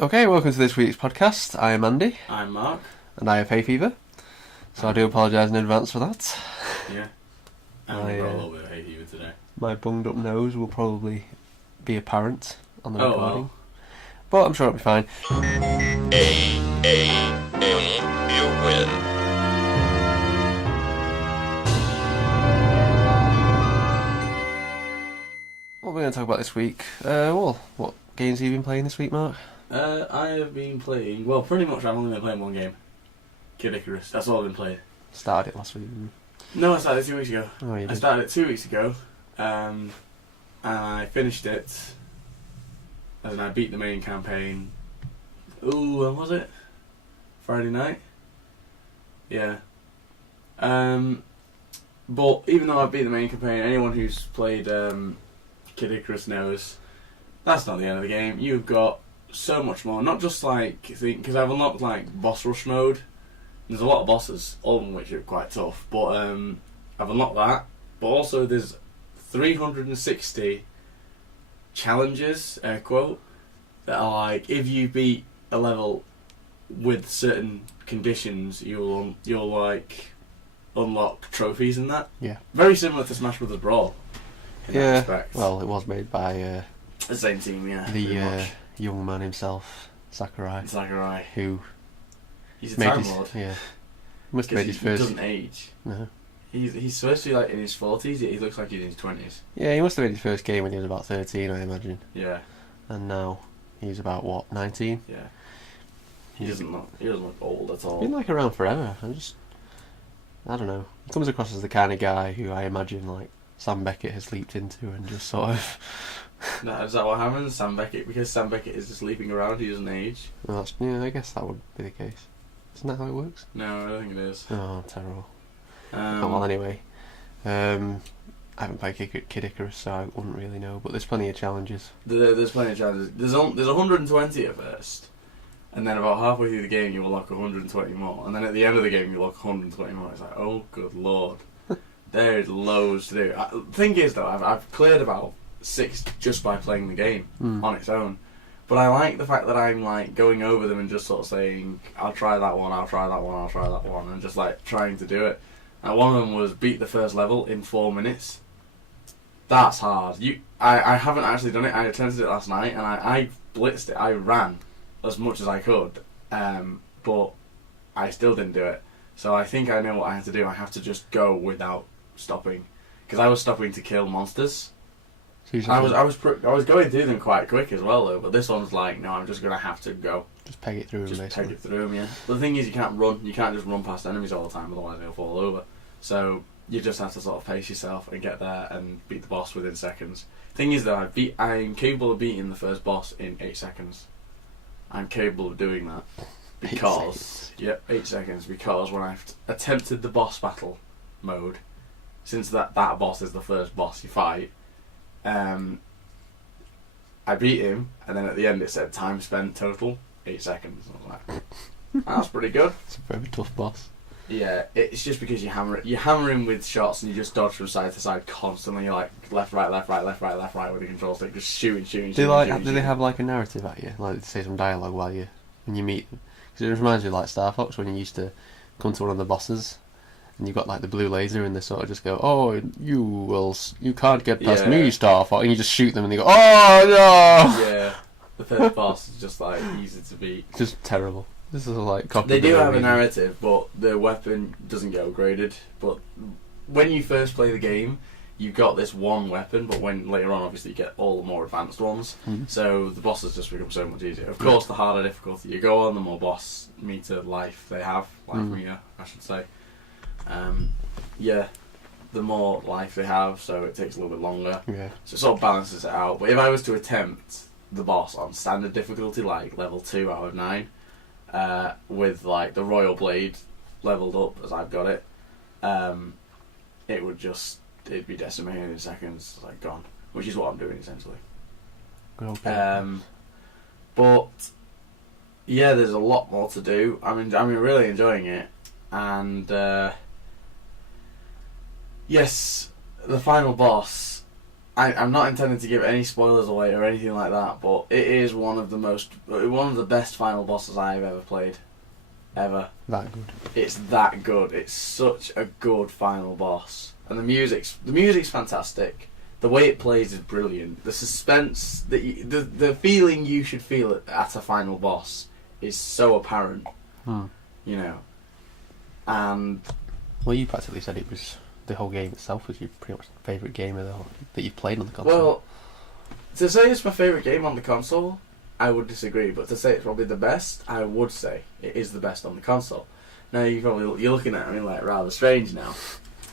Okay, welcome to this week's podcast. I am Andy. I'm Mark. And I have hay fever. So I do apologise in advance for that. Yeah. And we've got a little bit of hay fever today. My bunged up nose will probably be apparent on the recording. Well. But I'm sure it'll be fine. AAM, you win. What we're going to talk about this week? What games have you been playing this week, Mark? I have been playing, well, pretty much I've only been playing one game. Kid Icarus. That's all I've been playing. Started it last week. No, I started it 2 weeks ago. Oh, you did. I started it 2 weeks ago, and I finished it, and I beat the main campaign. Ooh, when was it? Friday night? Yeah. But even though I beat the main campaign, anyone who's played Kid Icarus knows that's not the end of the game. You've got so much more. Not just because I've unlocked boss rush mode. There's a lot of bosses, all of them which are quite tough. But I've unlocked that. But also there's 360 challenges, air quote, that are if you beat a level with certain conditions, you'll unlock trophies and that. Yeah. Very similar to Smash Bros. Brawl. In that respect. Well, it was made by the same team, yeah. the young man himself, Sakurai. Who He's a made Time his, Lord. yeah, must have made his first. He doesn't age. No. He's supposed to be in his 40s. He looks like he's in his 20s. Yeah, he must have made his first game when he was about 13, I imagine. Yeah. And now he's about what, 19? Yeah. He doesn't look old at all. He's been around forever. I don't know. He comes across as the kind of guy who I imagine Sam Beckett has leaped into and just sort of. No, is that what happens? Because Sam Beckett is just leaping around, he doesn't age. Well, yeah, I guess that would be the case. Isn't that how it works? No, I don't think it is. Oh, terrible. Well, anyway, I haven't played Kid Icarus, so I wouldn't really know. But there's plenty of challenges. There's plenty of challenges. There's 120 at first, and then about halfway through the game you unlock 120 more, and then at the end of the game you unlock 120 more. It's like, oh good lord, there's loads to do. The thing is though, I've cleared about 6 just by playing the game on its own. But I like the fact that I'm going over them and just sort of saying, I'll try that one, I'll try that one, I'll try that one, and just trying to do it. And one of them was beat the first level in 4 minutes. That's hard. I haven't actually done it. I attempted it last night and I blitzed it. I ran as much as I could, but I still didn't do it. So I think I know what I have to do. I have to just go without stopping, because I was stopping to kill monsters. I was going through them quite quick as well though, but this one's no, I'm just gonna have to go. Just peg it through them, basically. Peg it through them, yeah. But the thing is, you can't run. You can't just run past enemies all the time, otherwise they'll fall over. So you just have to sort of pace yourself and get there and beat the boss within seconds. Thing is though, I'm capable of beating the first boss in 8 seconds. I'm capable of doing that because 8 seconds. Because when I've attempted the boss battle mode, since that boss is the first boss you fight. I beat him, and then at the end it said time spent total 8 seconds. I was like, that's pretty good. It's a very tough boss. Yeah, it's just because you hammer him with shots and you just dodge from side to side constantly. You're left, right, left, right, left, right, left, right with the control stick, just shooting. Do they have a narrative at you? They say some dialogue when you meet them? Because it reminds me of Star Fox when you used to come to one of the bosses. And you've got the blue laser, and they sort of just go, "Oh, you can't get past me, Star Fox," and you just shoot them, and they go, "Oh no!" Yeah, the first boss is just easy to beat. Just terrible. This is They do have a narrative, but the weapon doesn't get upgraded. But when you first play the game, you've got this one weapon, but when later on, obviously, you get all the more advanced ones. So the bosses just become so much easier. Of course, the harder difficulty you go on, the more boss meter life they have, meter, I should say. The more life they have, so it takes a little bit longer. Yeah. So it sort of balances it out. But if I was to attempt the boss on standard difficulty, level 2 out of 9, with the Royal Blade leveled up as I've got it, it'd be decimated in seconds, gone. Which is what I'm doing essentially. Okay. But yeah, there's a lot more to do. I'm really enjoying it, and yes, the final boss I'm not intending to give any spoilers away or anything like that, but it is one of the best final bosses I've ever played, ever. That good. It's that good. It's such a good final boss, and the music's fantastic. The way it plays is brilliant. The suspense, the feeling you should feel at a final boss is so apparent. You know, and well, you practically said it was the whole game itself was your pretty much favourite game that you've played on the console. Well, to say it's my favourite game on the console, I would disagree. But to say it's probably the best, I would say it is the best on the console. Now you're looking at me like rather strange now,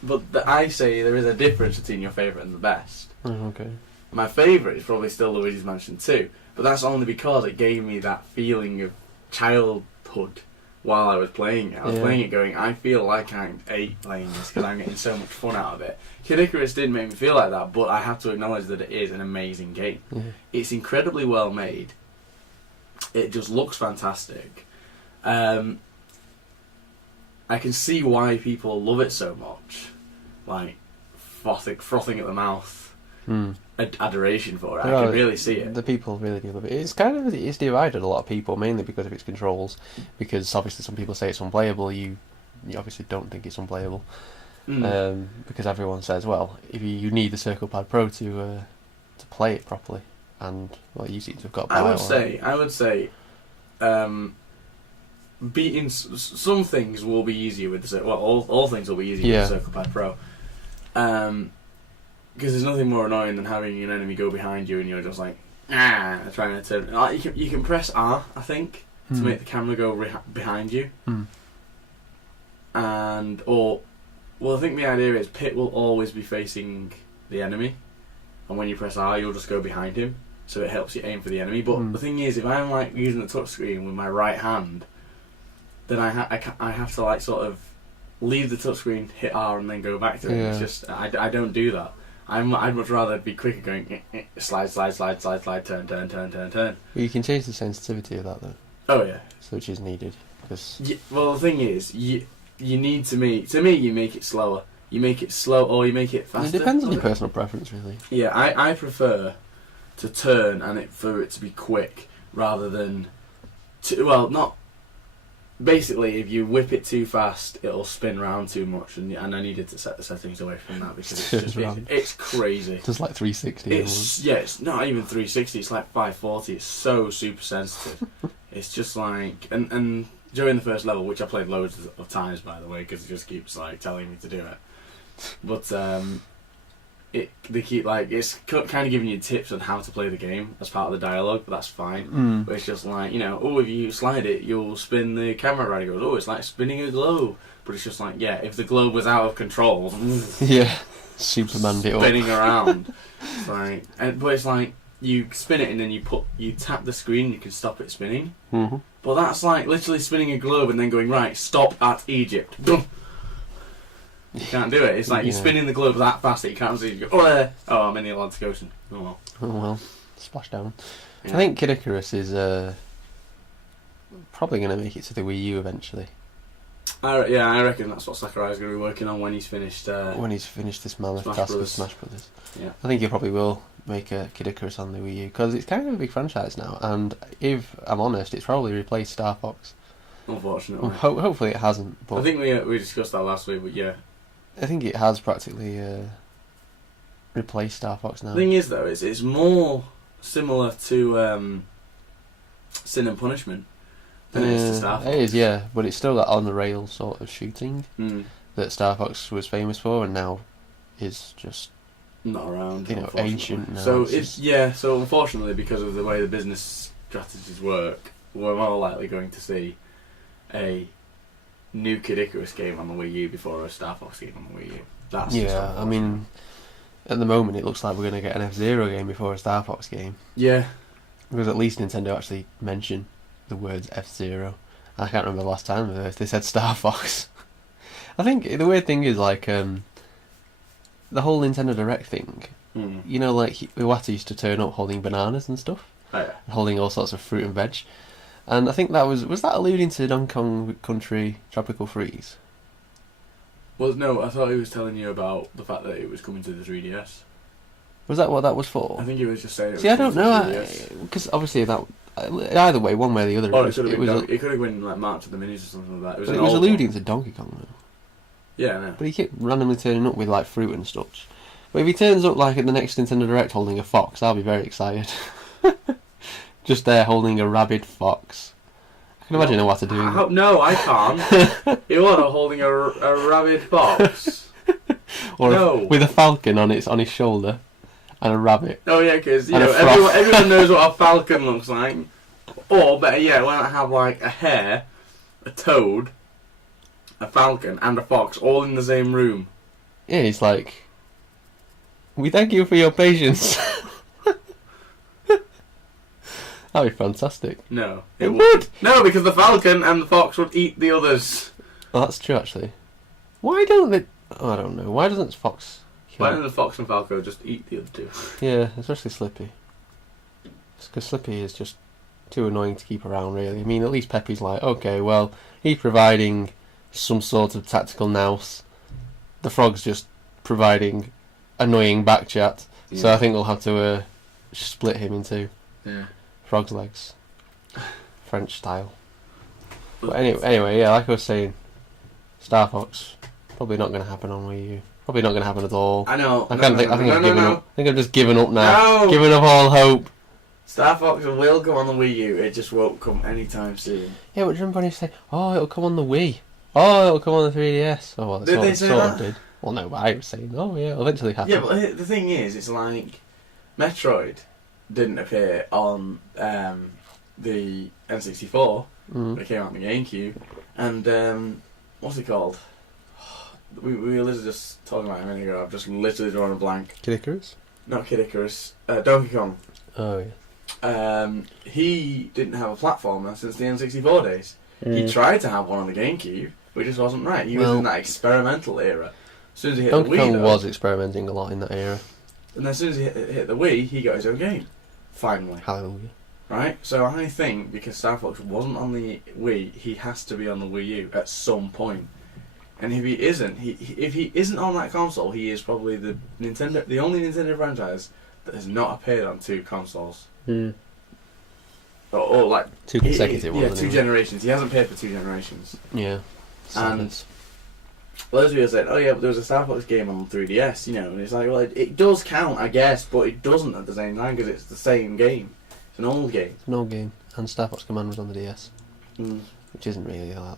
but I say there is a difference between your favourite and the best. Okay. My favourite is probably still Luigi's Mansion 2, but that's only because it gave me that feeling of childhood while I was playing it. I was playing it going, I feel like I'm 8 playing this because I'm getting so much fun out of it. Kid Icarus didn't make me feel like that, but I have to acknowledge that it is an amazing game. Yeah. It's incredibly well made. It just looks fantastic. I can see why people love it so much. Like, frothing at the mouth. Adoration for it. I can really see it. The people really do love it. It's divided a lot of people, mainly because of its controls. Because obviously some people say it's unplayable. You obviously don't think it's unplayable. Because everyone says, well, if you need the Circle Pad Pro to play it properly, and well, you seem to have got. I would say, beating some things will be easier with the all things will be easier with the Circle Pad Pro. Because there's nothing more annoying than having an enemy go behind you and you're just like, trying to turn. Like, you can press R, I think, to make the camera go behind you. I think the idea is Pit will always be facing the enemy, and when you press R, you'll just go behind him, so it helps you aim for the enemy. But the thing is, if I'm like using the touchscreen with my right hand, then I have to like sort of leave the touchscreen, hit R, and then go back to it. It's just I don't do that. I'd much rather be quicker going slide, turn. Well, you can change the sensitivity of that though. Oh yeah. So which is needed because. Well, the thing is, you need to me you make it slower. You make it slow or you make it faster. It depends on your personal preference, really. Yeah, I prefer to turn and for it to be quick rather than not. Basically, if you whip it too fast, it'll spin round too much, and I needed to set the settings away from that because it's crazy. Just like 360. It's not even 360. It's like 540. It's so super sensitive. It's just like and during the first level, which I played loads of times by the way, because it just keeps like telling me to do it. But they keep like it's kind of giving you tips on how to play the game as part of the dialogue, but that's fine. But it's just like, if you slide it, you'll spin the camera around. It goes, it's like spinning a globe. But it's just like, if the globe was out of control, Superman it up, spinning around. It's like, but it's like you spin it and then you tap the screen, you can stop it spinning. But that's like literally spinning a globe and then going right, stop at Egypt. You can't do it. It's like you're spinning the globe that fast that you can't see. You go, I'm in the Atlantic Ocean. Oh well, splash down. Yeah. I think Kid Icarus is probably going to make it to the Wii U eventually. I reckon that's what Sakurai's going to be working on when he's finished. When he's finished this mammoth task with Smash Brothers. Yeah. I think he probably will make a Kid Icarus on the Wii U because it's kind of a big franchise now, and if I'm honest, it's probably replaced Star Fox. Unfortunately. Hopefully it hasn't. But I think we discussed that last week, but yeah. I think it has practically replaced Star Fox now. The thing is, though, it's more similar to Sin and Punishment than it is to Star Fox. It is, yeah, but it's still that on the rail sort of shooting that Star Fox was famous for, and now is just not around. Ancient now. So so unfortunately, because of the way the business strategies work, we're more likely going to see a new Kid Icarus game on the Wii U before a Star Fox game on the Wii U. That's I mean, at the moment it looks like we're going to get an F-Zero game before a Star Fox game. Yeah. Because at least Nintendo actually mentioned the words F-Zero. I can't remember the last time they said Star Fox. I think the weird thing is like the whole Nintendo Direct thing. Like Iwata used to turn up holding bananas and stuff. Oh, yeah. And holding all sorts of fruit and veg. And I think that was that alluding to Donkey Kong Country Tropical Freeze? Well, no, I thought he was telling you about the fact that it was coming to the 3DS. Was that what that was for? I think he was just saying it was See, I don't for know, 3DS. because obviously that either way, one way or the other. Oh, it could have been like March of the Minis or something like that. It was alluding to Donkey Kong though. Yeah, I know. But he kept randomly turning up with like fruit and stuff. But if he turns up like at the next Nintendo Direct holding a fox, I'll be very excited. Just there holding a rabid fox. I can imagine what to do. No, I can't. You are holding a rabid fox. Or No. with a falcon on his shoulder and a rabbit. Oh yeah, because And a everyone knows what a falcon looks like. Or better yet, why not have like a hare, a toad, a falcon, and a fox all in the same room? Yeah, he's like, we thank you for your patience. That'd be fantastic. No, It would. No, because the falcon and the fox would eat the others. Oh, that's true actually. Why don't they? Oh, I don't know. Why doesn't Fox? Why don't the fox and falcon just eat the other two? Yeah, especially Slippy. Because Slippy is just too annoying to keep around, really. I mean, at least Peppy's like, okay, well, he's providing some sort of tactical nous. The frog's just providing annoying backchat. Yeah. So I think we'll have to split him into frog's legs. French style. But anyway, yeah, like I was saying, Star Fox, probably not going to happen on Wii U. Probably not going to happen at all. I know. I think I've given up. I think I've just given up now. No. Giving up all hope. Star Fox will come on the Wii U, it just won't come anytime soon. Yeah, but remember when you say, oh, it'll come on the Wii. Oh, it'll come on the 3DS. Oh, well, Did they say sort that? of did. Well, no, but I was saying, oh, yeah, it'll eventually happen. Yeah, but the thing is, it's like Metroid didn't appear on the N64, but it came out on the GameCube, and what's it called? We were literally just talking about it a minute ago. I've just literally drawn a blank. Kid Icarus? Not Kid Icarus. Donkey Kong. Oh, yeah. He didn't have a platformer since the N64 days. He tried to have one on the GameCube, but it just wasn't right. He was in that experimental era. As soon as he hit Donkey the Wii, Kong though, was experimenting a lot in that era. and as soon as he hit the Wii, he got his own game. Finally. Hallelujah. Right? So I think because Star Fox wasn't on the Wii, he has to be on the Wii U at some point. And if he isn't, if he isn't on that console, he is probably the only Nintendo franchise that has not appeared on two consoles. Or like two consecutive ones. Yeah, two generations. He hasn't paid for two generations. Yeah. And those people said, "Oh yeah, but there was a Star Fox game on 3DS, you know," and it's like, well, it does count, I guess, but it doesn't at the same time because it's the same game. It's an old game. It's an old game, and Star Fox Command was on the DS, Mm. which isn't really that,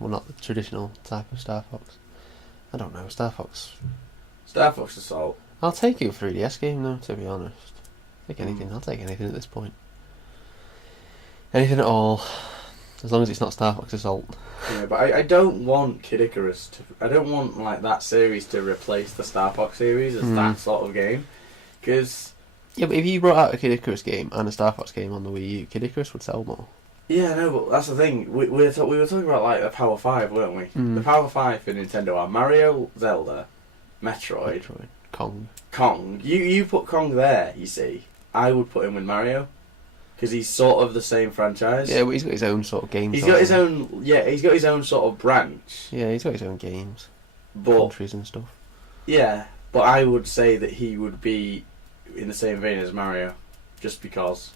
well, not the traditional type of Star Fox. I don't know, Star Fox. Star Fox Assault. I'll take a 3DS game though, to be honest. I'll take anything at this point. Anything at all, as long as it's not Star Fox Assault. Yeah, but I don't want Kid Icarus I don't want like that series to replace the Star Fox series as that sort of game, because Yeah, but if you brought out a Kid Icarus game and a Star Fox game on the Wii U, Kid Icarus would sell more. yeah, no, but that's the thing. We were talking about like the Power 5, weren't we? The Power 5 for Nintendo are Mario, Zelda, Metroid, Kong. You put Kong there, you see. I would put him with Mario. Because he's sort of the same franchise. Yeah, but he's got his own sort of games. He's got his own. Yeah, he's got his own sort of branch. Yeah, he's got his own games, but countries and stuff. Yeah, but I would say that he would be in the same vein as Mario, just because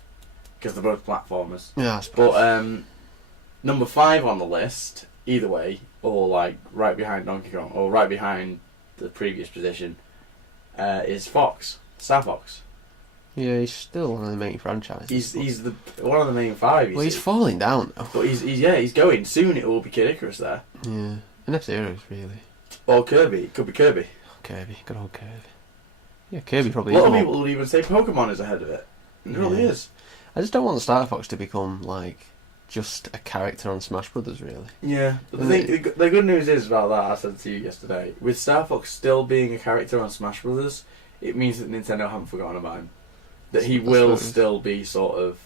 they're both platformers. Yeah, I suppose. But number 5 on the list, either way, or like right behind Donkey Kong, or right behind the previous position, is Star Fox. Yeah, he's still one of the main franchises. He's one of the main 5. Well, he's falling down though. But he's going soon. It will be Kid Icarus there. Yeah, and F-Zero's really. Or Kirby. It could be Kirby. Kirby, good old Kirby. Yeah, Kirby probably. A lot is of more. people would even say Pokemon is ahead of it. It really is. I just don't want Star Fox to become like just a character on Smash Brothers, really. Yeah, but the good news is about that. I said to you yesterday. With Star Fox still being a character on Smash Brothers, it means that Nintendo haven't forgotten about him. That he will still be sort of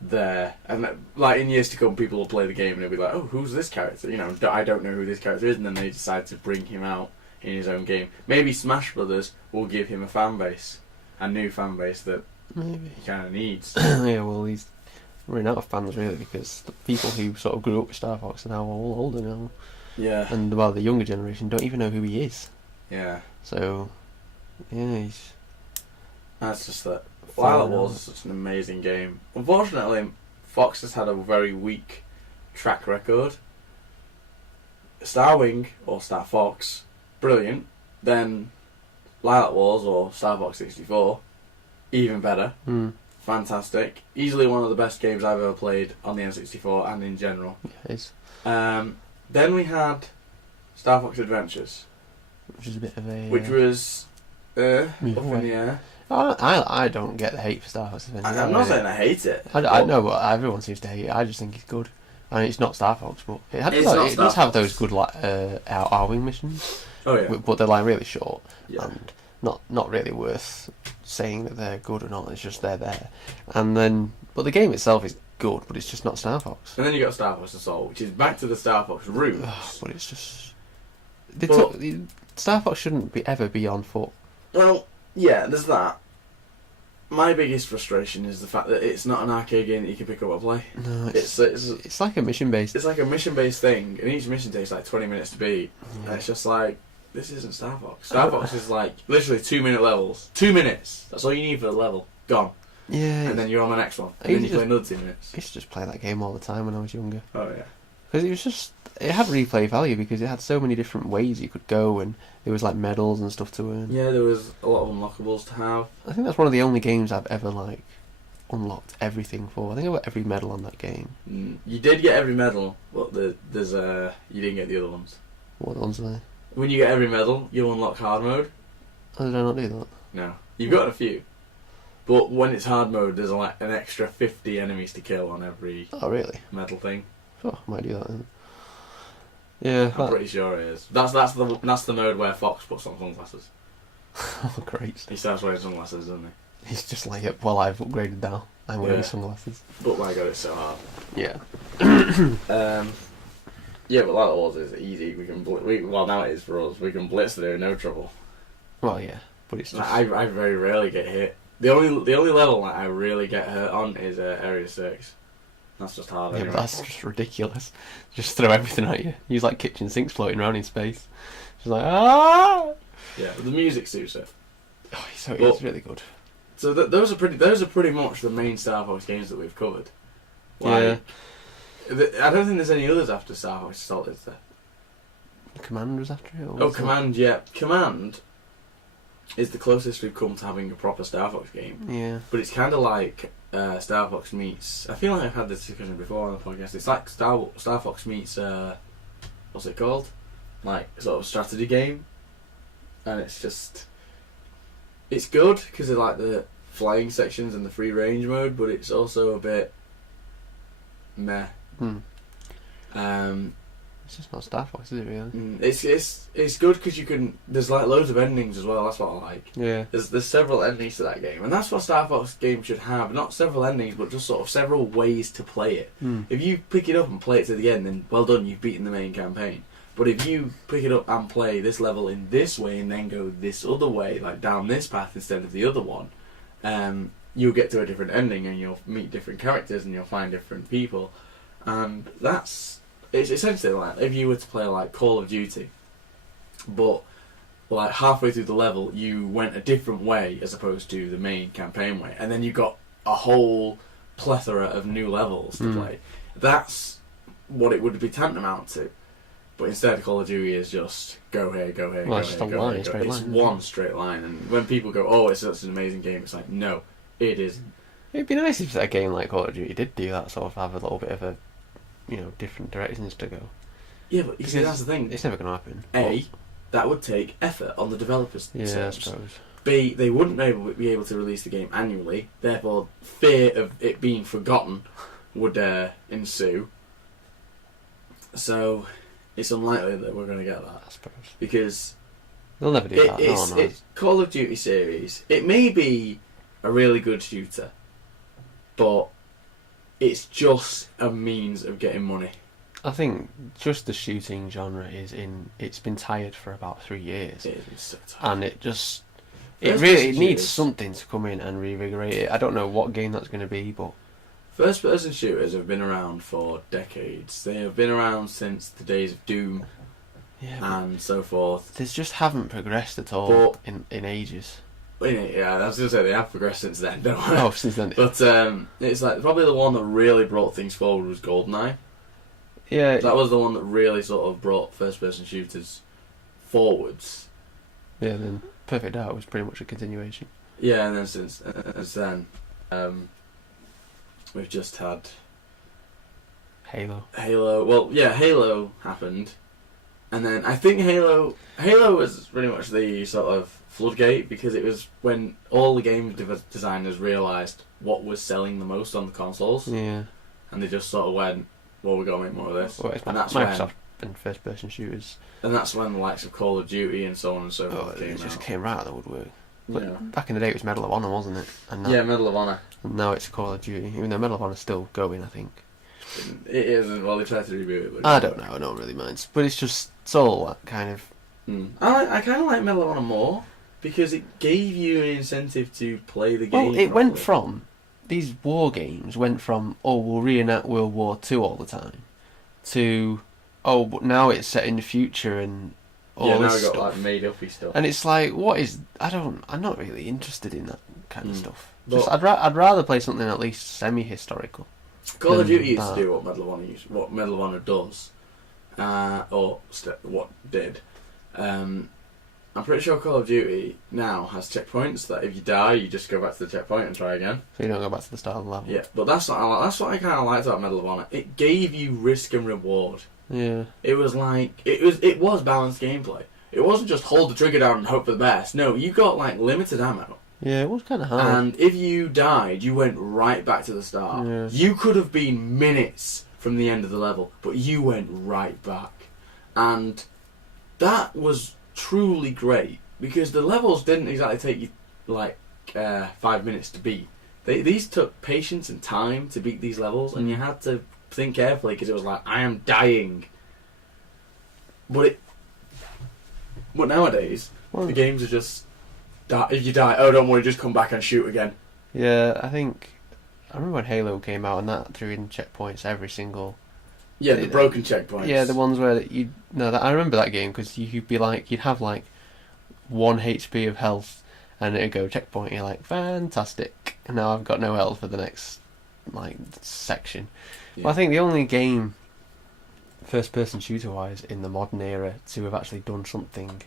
there, and that, like in years to come, people will play the game and they'll be like, "Oh, who's this character?" I don't know who this character is, and then they decide to bring him out in his own game. Maybe Smash Brothers will give him a new fan base that Maybe he kind of needs. Yeah, well, he's running out of fans really because the people who sort of grew up with Star Fox are now all older now. Yeah. And the younger generation don't even know who he is. Yeah. So, yeah, he's That's just that. Falling Lilac Wars out. is such an amazing game. Unfortunately, Fox has had a very weak track record. Starwing or Star Fox, brilliant. Then Lilac Wars or Star Fox 64, even better. Fantastic. Easily one of the best games I've ever played on the N64 and in general. Yeah, it is. Then we had Star Fox Adventures, Which is a bit of a... which was up in yeah. the air. I don't get the hate for Star Fox Adventures. I'm not saying I hate it. I know, but everyone seems to hate it. I just think it's good. I mean, it's not Star Fox, but it It's not it Star does have Fox. those good like outing missions, Oh yeah. but they're like really short Yeah. and not really worth saying that they're good or not. It's just they're there, and then but the game itself is good, but it's just not Star Fox. And then you got Star Fox Assault, which is back to the Star Fox roots. But it's just But- Star Fox shouldn't ever be on foot. Well, yeah, there's that. My biggest frustration is the fact that it's not an arcade game that you can pick up and play. No, It's like a mission based. like a mission-based thing, and each mission takes like 20 minutes to beat. And it's just like, this isn't Star Fox. Star Fox is like literally 2-minute levels. 2 minutes. That's all you need for the level. Gone. Yeah, And then you're on the next one. I And then used you to play another 2 minutes. I used to just play that game all the time when I was younger. Oh yeah. Because it had replay value because it had so many different ways you could go and there was like medals and stuff to earn. Yeah, there was a lot of unlockables to have. I think that's one of the only games I've ever like unlocked everything for. I think I got every medal on that game. You did get every medal, but there's you didn't get the other ones. What ones are they? When you get every medal, you'll unlock hard mode. Oh, did I not do that? No, you've got a few, but when it's hard mode, there's like an extra 50 enemies to kill on every Oh, really? medal thing. Oh, I might do that then. Yeah, I'm pretty sure it is. That's the mode where Fox puts on sunglasses. oh, great. He starts wearing sunglasses, doesn't he? He's just like, yep, well, I've upgraded now. I'm wearing Yeah. sunglasses. But my god, it's so hard. Yeah. Yeah, but Light Wars is easy. We can well now it is for us. We can blitz there, no trouble. Well, yeah, but it's just... I very rarely get hit. The only level that I really get hurt on is Area 6. That's just hard. Yeah, Anyway. but that's just ridiculous. Just throw everything at you. Use like kitchen sinks floating around in space. Just like, ah! Yeah, but the music suits it. Oh, so Well, it's really good. So those are pretty much the main Star Fox games that we've covered. Like, I don't think there's any others after Star Fox Assault, is there? Command was after it? Or Oh, was that- Command, yeah. Command is the closest we've come to having a proper Star Fox game. Yeah. But it's kind of like Star Fox meets... I feel like I've had this discussion before on the podcast. It's like Star Fox meets... what's it called? Like, sort of strategy game. And it's just... It's good because of like the flying sections and the free range mode, but it's also a bit... meh. It's just not Star Fox, is it really? It's good because you can... There's like loads of endings as well, that's what I like. Yeah. There's several endings to that game, and that's what Star Fox games should have. Not several endings, but just sort of several ways to play it. If you pick it up and play it to the end, then well done, you've beaten the main campaign. But if you pick it up and play this level in this way and then go this other way, like down this path instead of the other one, you'll get to a different ending and you'll meet different characters and you'll find different people. And it's essentially like if you were to play like Call of Duty, but like halfway through the level you went a different way as opposed to the main campaign way, and then you got a whole plethora of new levels to play. That's what it would be tantamount to. But instead, Call of Duty is just go here, go here, Well, go it's here, just a go line, here, straight It's line, isn't one straight line, and when people go, "Oh, it's such an amazing game," it's like, no, it isn't. It'd be nice if a game like Call of Duty did do that, sort of have a little bit of a, different directions to go. Yeah, but you see, that's the thing. It's never going to happen. A, that would take effort on the developers Yeah, I themselves. suppose. B, they wouldn't be able to release the game annually, therefore fear of it being forgotten would ensue. So it's unlikely that we're going to get that, I suppose. because They'll never do that. No, it's Call of Duty series. It may be a really good shooter, but it's just a means of getting money. I think just the shooting genre it's been tired for about 3 years. It is so tight. And it First really person needs shooters. something to come in and reinvigorate it. I don't know what game that's going to be, but First-person shooters have been around for decades. They have been around since the days of Doom yeah, and so forth. they just haven't progressed at all But- in ages. Yeah, I was going to say they have progressed since then, don't they? Oh, since then. But it's like probably the one that really brought things forward was GoldenEye. Yeah. That was the one that really sort of brought first-person shooters forwards. Yeah, then Perfect Dark was pretty much a continuation. Yeah, and then since then, we've just had Halo. Well, yeah, Halo happened, and then I think Halo was pretty much the sort of floodgate, because it was when all the game designers realised what was selling the most on the consoles, Yeah. and they just sort of went, well, we're going to make more of this. Well, it's And that's Microsoft and first-person shooters. And that's when the likes of Call of Duty and so on and so forth came It just out. came right out of the woodwork. But Yeah. back in the day it was Medal of Honor, wasn't it? And now, Yeah, Medal of Honor. and now it's Call of Duty, even though Medal of Honor's still going, I think. It isn't. Well, they tried to reboot it. But I don't know, no one really minds. But it's all that kind of... I kind of like Medal of Honor more, because it gave you an incentive to play the game. Well, it went from... These war games went from, oh, we'll reenact World War II all the time, to, oh, but now it's set in the future and all now this we got stuff. like made-up-y stuff. And it's like, what is... I'm not really interested in that kind of stuff. But- Just, I'd rather play something at least semi-historical. Call of Duty used that. to do what Medal of Honor does, what did. I'm pretty sure Call of Duty now has checkpoints that if you die, you just go back to the checkpoint and try again. So you don't go back to the start of the level. Yeah, but that's what I kind of liked about Medal of Honor. It gave you risk and reward. Yeah. It was like it was balanced gameplay. It wasn't just hold the trigger down and hope for the best. No, you got like limited ammo. Yeah, it was kind of hard. And if you died, you went right back to the start. Yeah. You could have been minutes from the end of the level, but you went right back. And that was truly great, because the levels didn't exactly take you like 5 minutes to beat. These took patience and time to beat these levels, and you had to think carefully, because it was like, I am dying. But nowadays, the games are just... If you die, oh, don't worry, just come back and shoot again. Yeah, I remember when Halo came out and that threw in checkpoints every single... Yeah, the broken checkpoints. Yeah, the ones where I remember that game, because you'd have like 1 HP of health and it'd go checkpoint, and you're like, fantastic, and now I've got no health for the next like section. Yeah. Well, I think the only game, first person shooter wise, in the modern era to have actually done something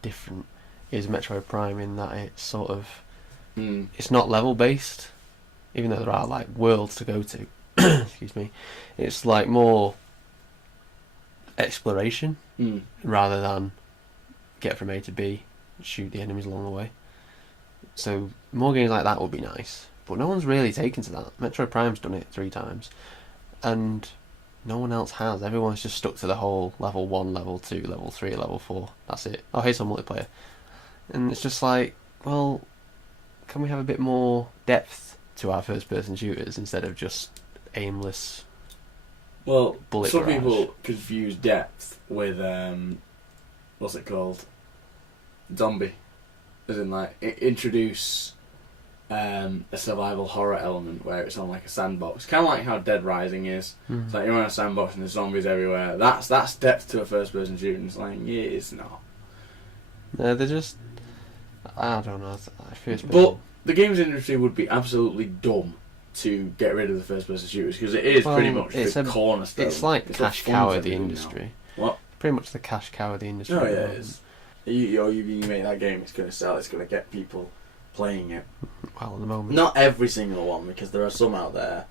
different is Metroid Prime, in that it's sort of it's not level based, even though there are like worlds to go to. Excuse me. It's like more exploration rather than get from A to B, shoot the enemies along the way. So more games like that would be nice, but no one's really taken to that. Metroid Prime's done it 3 times, and no one else has. Everyone's just stuck to the whole level 1, level 2, level 3, level 4. That's it. Oh, here's some multiplayer. And it's just like, well, can we have a bit more depth to our first-person shooters instead of just aimless? Well, bullet some barrage. people confuse depth with what's it called? Zombie, as in like introduce a survival horror element where it's on like a sandbox, kind of like how Dead Rising is. It's like you're on a sandbox and there's zombies everywhere. That's depth to a first-person shooter. And it's like, yeah, it's not. No, they're just... I don't know. But the games industry would be absolutely dumb to get rid of the first-person shooters, because it is pretty much the cornerstone. It's like It's cash what cow funds of the everything industry. now. What? Pretty much the cash cow of the industry. Oh yeah, it is. You make that game, it's going to sell. It's going to get people playing it. Well, at the moment. Not every single one, because there are some out there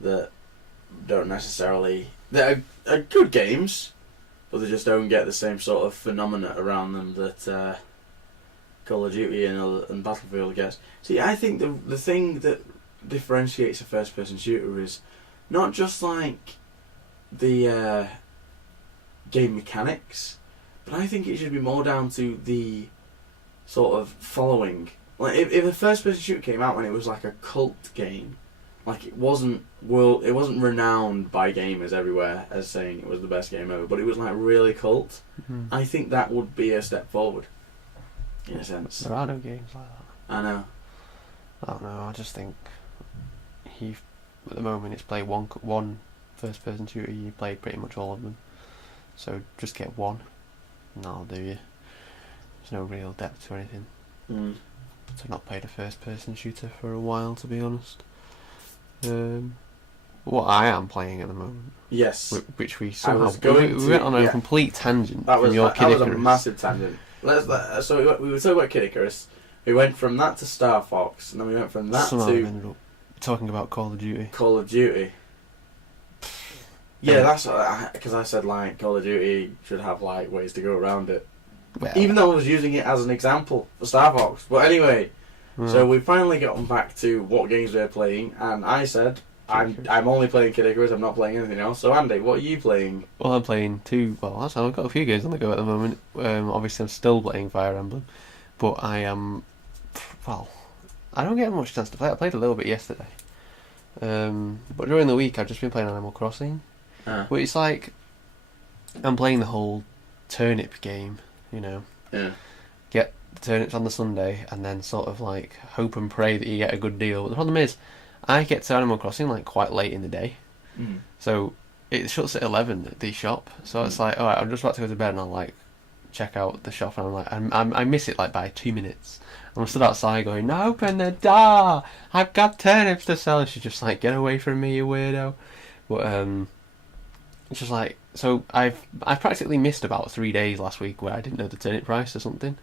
that don't necessarily... They're good games, but they just don't get the same sort of phenomena around them that Call of Duty and Battlefield gets. See, I think the thing that differentiates a first-person shooter is not just like the game mechanics, but I think it should be more down to the sort of following. Like if a first-person shooter came out when it was like a cult game, like it wasn't renowned by gamers everywhere as saying it was the best game ever, but it was like really cult. Mm-hmm. I think that would be a step forward, in a sense. There are no games like that. I know. I don't know. I just think at the moment it's play one first-person shooter. You play pretty much all of them, so just get one, and that'll do you. There's no real depth to anything. I've not played a first-person shooter for a while, to be honest. What I am playing at the moment, Yes. which we somehow was going we went on a yeah. complete tangent That from was your that Kid was a Icarus. massive tangent. So we were talking about Kid Icarus. We went from that to Star Fox, and then we went from that Somehow we to ended up talking about Call of Duty. Call of Duty. Yeah, that's because I said like Call of Duty should have like ways to go around it. Well, Even though I was using it as an example for Star Fox. But anyway, so we finally gotten back to what games we're playing, and I said I'm only playing Kid Icarus. I'm not playing anything else. So Andy, what are you playing? Well, I'm playing two. Well, actually, I've got a few games on the go at the moment. Obviously, I'm still playing Fire Emblem, but I am. Well, I don't get much chance to play. I played a little bit yesterday, but during the week I've just been playing Animal Crossing. But it's like I'm playing the whole turnip game, you know. Yeah. Get the turnips on the Sunday, and then sort of like hope and pray that you get a good deal. But the problem is, I get to Animal Crossing like quite late in the day, so it shuts at 11 at the shop. So it's like, all right, I'm just about to go to bed, and I'll like check out the shop, and I'm like, I miss it like by 2 minutes. I'm stood outside going, "No, open the door! I've got turnips to sell." She's just like, "Get away from me, you weirdo!" But it's just like, so I've practically missed about 3 days last week where I didn't know the turnip price or something.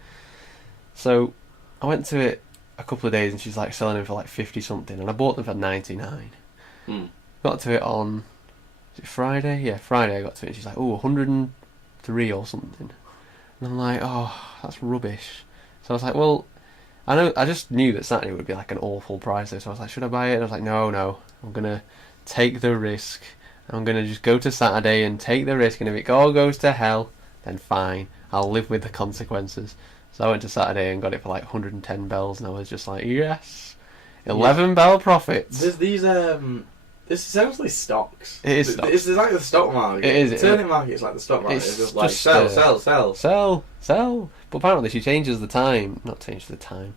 So I went to it a couple of days, and she's like selling them for like 50 something, and I bought them for 99. Got to it on, is it Friday? Yeah, Friday I got to it, and she's like, "Oh, 103 or something." And I'm like, "Oh, that's rubbish." So I was like, well, I just knew that Saturday would be like an awful price though, so I was like, should I buy it? And I was like, no, I'm gonna take the risk. I'm gonna just go to Saturday and take the risk, and if it all goes to hell, then fine, I'll live with the consequences. So I went to Saturday and got it for like 110 bells, and I was just like, yes, 11 bell profits. This is essentially stocks. It is stocks. It's like the stock market. It is. The turnip market is like the stock market. It's just like just, sell. But apparently she changes the time. Not changes the time.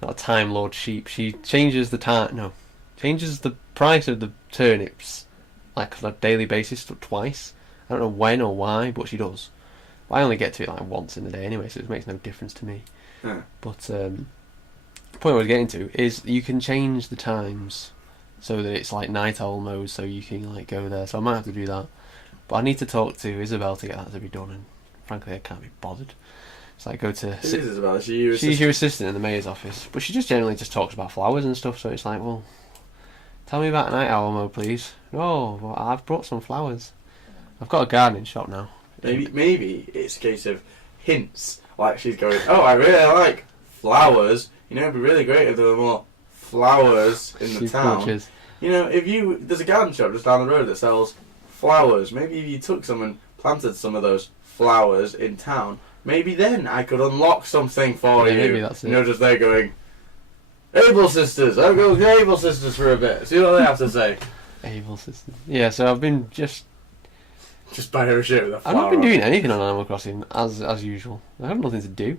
Not a time lord sheep. She changes the time. No, changes the price of the turnips like on a daily basis twice. I don't know when or why, but she does. I only get to it like once in the day anyway, so it makes no difference to me. But the point I was getting to is you can change the times so that it's like night owl mode, so you can like go there. So I might have to do that, but I need to talk to Isabel to get that to be done, and frankly I can't be bothered. So I go to Who is Isabel? she's your assistant in the mayor's office, but she just generally just talks about flowers and stuff. So it's like, well, tell me about night owl mode, please. Oh, well, I've brought some flowers. I've got a gardening shop now. Maybe it's a case of hints. Like she's going, "Oh, I really like flowers. You know, it'd be really great if there were more flowers in the town. Bunches. You know, there's a garden shop just down the road that sells flowers. Maybe if you took some and planted some of those flowers in town, maybe then I could unlock something for you." Maybe that's it. You know, just there going, "Able Sisters, I'll go with the Able Sisters for a bit." See what they have to say. Able system. Yeah, so I've been just buy her a shirt with a flower. I've not been doing anything on Animal Crossing as usual. I have nothing to do.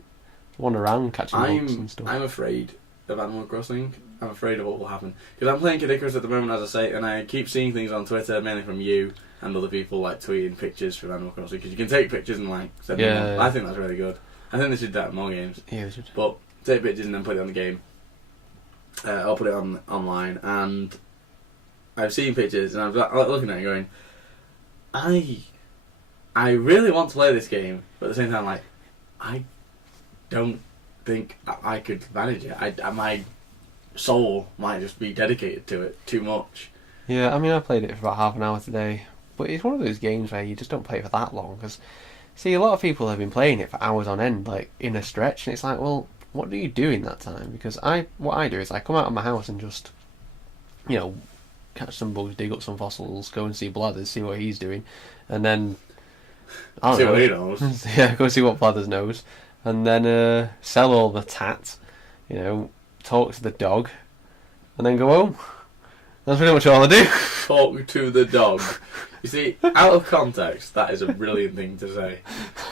Wander around catching bugs and stuff. I'm afraid of Animal Crossing. I'm afraid of what will happen because I'm playing Kid Icarus at the moment, as I say, and I keep seeing things on Twitter, mainly from you and other people, like tweeting pictures from Animal Crossing because you can take pictures and like send them on. I think that's really good. I think they should do that in more games. Yeah, they should. But take pictures and then put it on the game. I'll put it on online, and I've seen pictures and I'm looking at it going, I really want to play this game, but at the same time, like, I don't think I could manage it. My soul might just be dedicated to it too much. Yeah, I mean, I played it for about half an hour today, but it's one of those games where you just don't play it for that long. Because, see, a lot of people have been playing it for hours on end, like in a stretch, and it's like, well, what do you do in that time? Because what I do is I come out of my house and just, you know, catch some bugs, dig up some fossils, go and see Blathers, see what he's doing, and then I don't know. What he knows. Yeah, go see what Blathers knows, and then sell all the tat, you know, talk to the dog, and then go home. That's pretty much all I do. Talk to the dog. You see, out of context, that is a brilliant thing to say.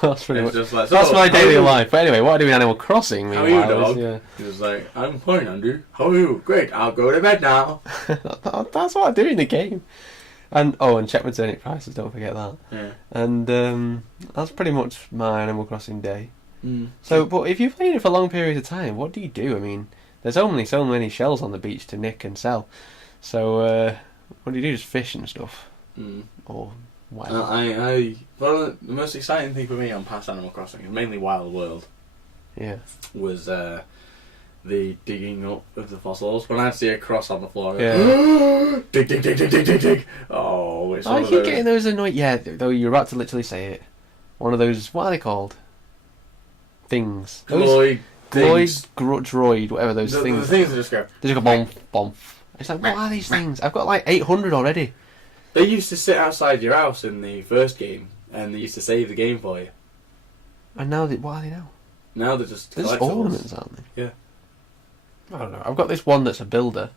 That's pretty much. Just like, that's my daily life. But anyway, what I do in Animal Crossing, how are meanwhile, you, dog? yeah. Just like, "I'm fine, Andrew. How are you? Great. I'll go to bed now." That's what I do in the game. And check my turnip prices. Don't forget that. Yeah. And that's pretty much my Animal Crossing day. So, but if you're playing it for long periods of time, what do you do? I mean, there's only so many shells on the beach to nick and sell. So, what do you do? Just fish and stuff? Or whatever? One of the most exciting thing for me on past Animal Crossing, and mainly Wild World, Yeah. was the digging up of the fossils. When I see a cross on the floor, Yeah. dig, dig, dig, dig, dig, dig, dig. Oh, it's one I of keep those. getting those annoying. Yeah, though you're about to literally say it. One of those. What are they called? Things. Gloid things. Droid, whatever those The things. things that just go. They just go bomb, bomb. It's like, what are these things? I've got like 800 already. They used to sit outside your house in the first game, and they used to save the game for you. And now, what are they now? Now they're just They're just collectibles. ornaments, aren't they? Yeah. I don't know. I've got this one that's a builder.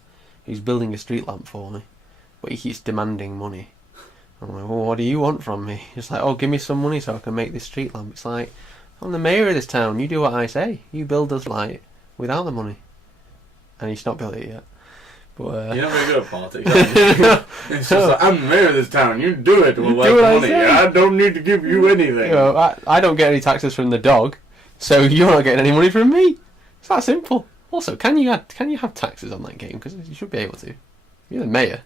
He's building a street lamp for me, but he keeps demanding money. I'm like, well, what do you want from me? He's like, oh, give me some money so I can make this street lamp. It's like, I'm the mayor of this town. You do what I say. You build us light without the money. And he's not built it yet. But You're not very good at politics, are you? It's just like, I'm the mayor of this town. You do it with Do like what I money. say. I don't need to give you anything. you know, I don't get any taxes from the dog, so you're not getting any money from me. It's that simple. Also, can you have taxes on that game? Because you should be able to. You're the mayor.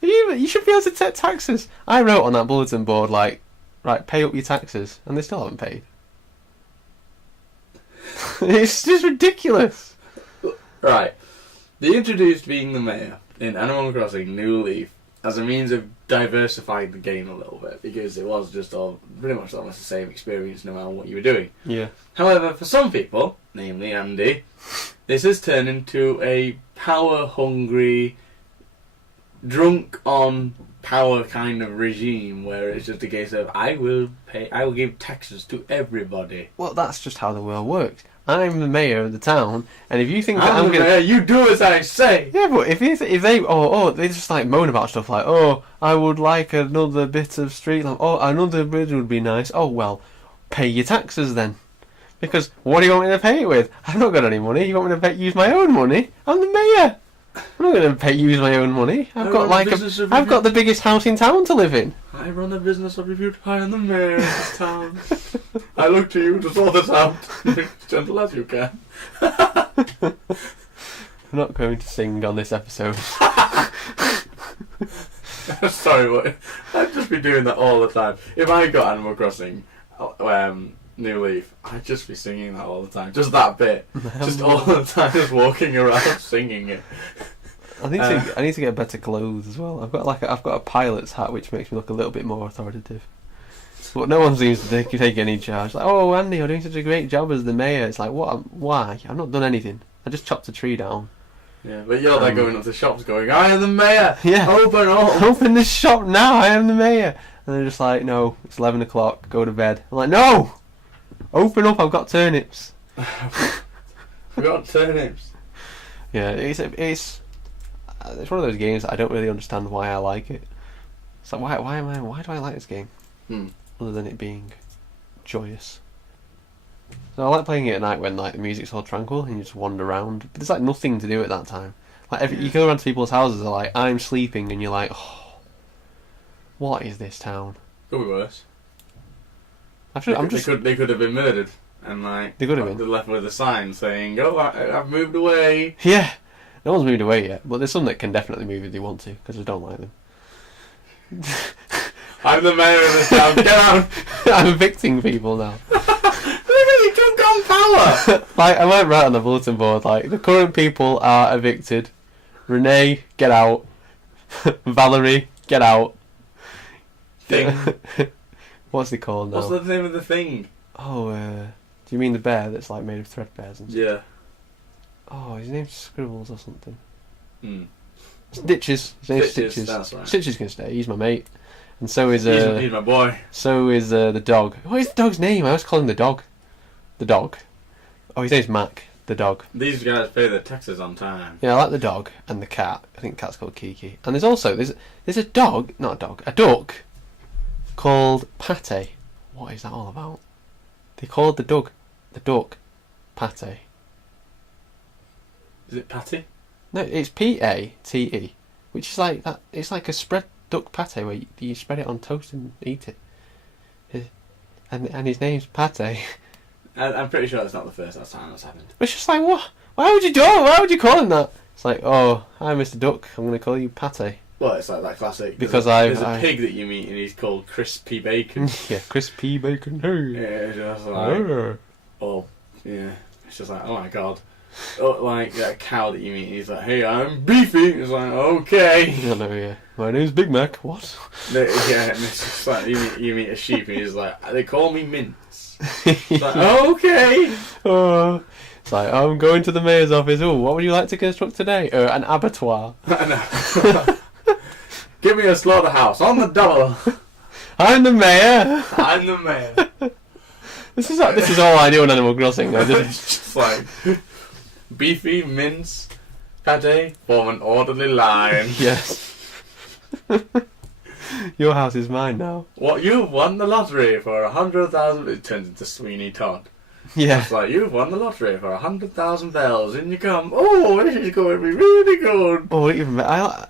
You should be able to take taxes. I wrote on that bulletin board, like, right, pay up your taxes, and they still haven't paid. It's just ridiculous. Right. They introduced being the mayor in Animal Crossing New Leaf as a means of diversifying the game a little bit, because it was just all pretty much almost the same experience no matter what you were doing. Yeah. However, for some people, namely Andy, this has turned into a power-hungry, drunk on power kind of regime where it's just a case of I will give taxes to everybody. Well, that's just how the world works. I'm the mayor of the town, and if you think that I'm I'm the gonna, mayor, you do as I say. yeah, but if they just like moan about stuff like, oh, I would like another bit of street lamp, oh, another bridge would be nice. Oh well, pay your taxes then, because what do you want me to pay it with? I've not got any money. You want me to use my own money? I'm the mayor. I'm not going to use my own money. I've got the biggest house in town to live in. I run a business of repute. I am the mayor of this town. I look to you to sort this out. Be as gentle as you can. I'm not going to sing on this episode. Sorry, but I'd just be doing that all the time. If I got Animal Crossing New Leaf, I'd just be singing that all the time. Just that bit. Just all the time, just walking around singing it. I need to get better clothes as well. I've got a pilot's hat which makes me look a little bit more authoritative. But no one seems to take any charge. Like, oh Andy, you're doing such a great job as the mayor. It's like, what? Why? I've not done anything. I just chopped a tree down. Yeah, but you're there going up to shops going, I am the mayor! Yeah. Open up! Open this shop now, I am the mayor! And they're just like, no, it's 11 o'clock, go to bed. I'm like, no! Open up, I've got turnips. We got turnips. Yeah, it's one of those games that I don't really understand why I like it. So why do I like this game? Other than it being joyous. So I like playing it at night when like the music's all tranquil and you just wander around. But there's like nothing to do at that time. Like you go around to people's houses, they're like, I'm sleeping, and you're like, oh, what is this town? Could be worse. They could have been murdered, and like They could have been. they're left with a sign saying, "Oh, I've moved away." Yeah, no one's moved away yet, but there's some that can definitely move if they want to, because I don't like them. I'm the mayor of this town. Get out! I'm evicting people now. You took on power. Like I might write on the bulletin board, like the current people are evicted. Renee, get out. Valerie, get out. Thing. What's he called now? What's the name of the thing? Oh, do you mean the bear that's like made of threadbares and stuff? Yeah. Oh, his name's Scribbles or something. Stitches. His name's Stitches. That's right. Stitches can stay. He's my mate, and so is He's my boy. So is the dog. What is the dog's name? I always call him the dog. The dog. Oh, his name's Mac. The dog. These guys pay their taxes on time. Yeah, I like the dog and the cat. I think the cat's called Kiki. And there's a dog, not a dog, a duck called Pate. What is that all about? They called the duck Pate. Is it Patty? No, it's Pate, which is like that. It's like a spread duck pate where you spread it on toast and eat it. and his name's Pate. I'm pretty sure it's not the first time that's happened. It's just like, what? Why would you do it? Why would you call him that? It's like, oh, hi, Mr. Duck. I'm going to call you Pate. Well, it's like that classic. Because there's a pig that you meet and he's called Crispy Bacon. Yeah, Crispy Bacon. Hey. Yeah, it's just like, yeah, it's just like, oh my god. Or like that cow that you meet, and he's like, hey, I'm Beefy. It's like, okay. I know, yeah. My name's Big Mac. What? Yeah, and it's just like you meet a sheep, and he's like, they call me Mince. It's like, okay. Oh. It's like, I'm going to the mayor's office. Oh, what would you like to construct today? An abattoir. Give me a slaughterhouse on the double. I'm the mayor. I'm the mayor. This is all I do on Animal Crossing. It's just like Beefy, Mince, Pate form an orderly line. Yes. Your house is mine now. What, you've won the lottery for 100,000. It turns into Sweeney Todd. Yeah. It's like, you've won the lottery for 100,000 bells, and you come, oh, this is going to be really good. Or even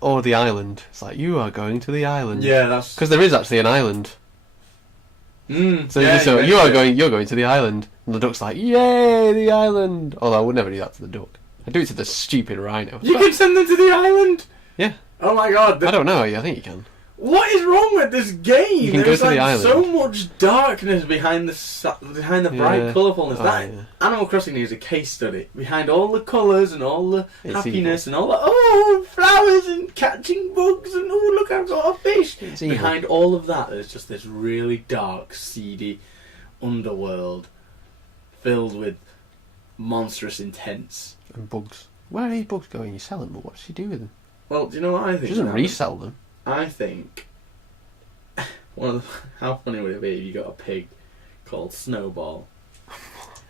or the island. It's like, you are going to the island. Yeah, that's because there is actually an island. So yeah, you're going to the island, and the duck's like, yay, the island. Although I would never do that to the duck. I'd do it to the stupid rhino. You can send them to the island. Yeah. Oh my god. I don't know. I think you can. What is wrong with this game? You can There's go to the like island. so much darkness behind the bright colourfulness. That Animal Crossing is a case study behind all the colours and all the happiness and all the flowers and catching bugs and look, I've got a fish. Behind all of that, there's just this really dark, seedy underworld filled with monstrous intents and bugs. Where are these bugs going? You sell them, but what does she do with them? Well, do you know what I think? She doesn't resell them. I think how funny would it be if you got a pig called Snowball?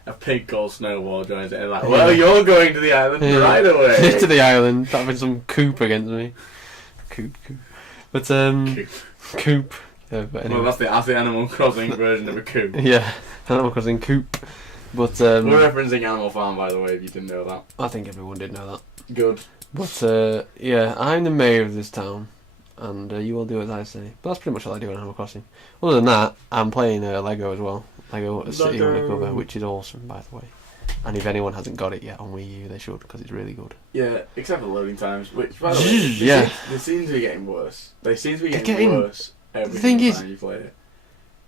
A pig called Snowball joins it and like, well, you're going to the island right away. To the island. That'd be some coop against me. Coop. But coop. Yeah, but anyway. Well, that's the Animal Crossing version of a coop. Yeah, Animal Crossing coop. But we're referencing Animal Farm, by the way, if you didn't know that. I think everyone did know that. Good. But yeah, I'm the mayor of this town. And you will do as I say. But that's pretty much all I do in Animal Crossing. Other than that, I'm playing Lego as well. Lego City Undercover, which is awesome, by the way. And if anyone hasn't got it yet on Wii U, they should, because it's really good. Yeah, except for the loading times, which, by the way, they seem to be getting worse. They seem to be getting worse every single time you play it.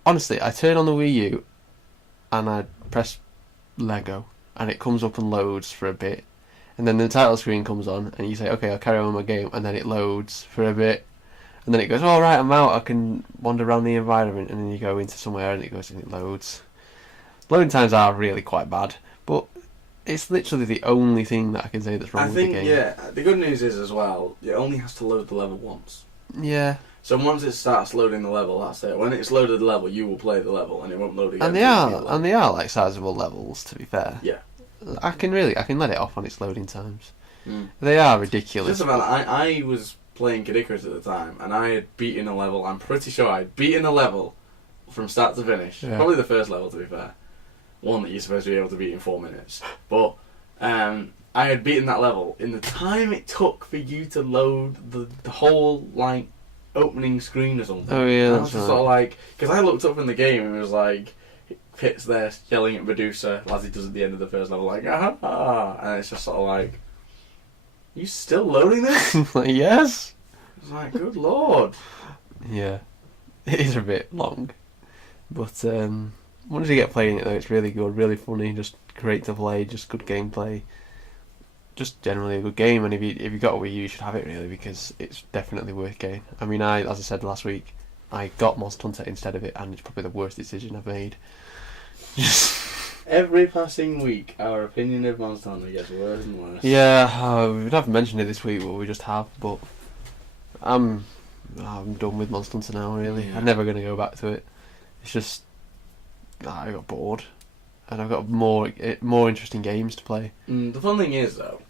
Honestly, I turn on the Wii U, and I press Lego, and it comes up and loads for a bit. And then the title screen comes on, and you say, okay, I'll carry on with my game, and then it loads for a bit. And then it goes, all right, I'm out, I can wander around the environment, and then you go into somewhere and it goes and it loads. Loading times are really quite bad, but it's literally the only thing that I can say that's wrong with the game. Yeah, the good news is as well, it only has to load the level once. Yeah. So once it starts loading the level, that's it. When it's loaded the level, you will play the level, and it won't load again. And they are like sizable levels, to be fair. Yeah. I can let it off on its loading times. They are ridiculous. Just about I was playing Kid Icarus at the time, and I had beaten a level. I'm pretty sure I'd beaten a level from start to finish. Yeah. Probably the first level, to be fair. One that you're supposed to be able to beat in 4 minutes. But I had beaten that level in the time it took for you to load the whole like opening screen or something. Oh yeah, that's right. Sort of like, because I looked up in the game and it was like Pit's there yelling at Medusa as he does at the end of the first level, like and it's just sort of like, you still loading this? Yes. It's like, good lord. Yeah, it is a bit long, but once you get playing it though, it's really good, really funny, just great to play, just good gameplay, just generally a good game. And if you got a Wii U, you should have it really, because it's definitely worth getting. I mean, as I said last week, I got Monster Hunter instead of it, and it's probably the worst decision I've made. Every passing week, our opinion of Monster Hunter gets worse and worse. Yeah, we haven't mentioned it this week, but we just have. But I'm done with Monster Hunter now, really. Yeah. I'm never going to go back to it. It's just I got bored, and I've got more interesting games to play. The fun thing is though,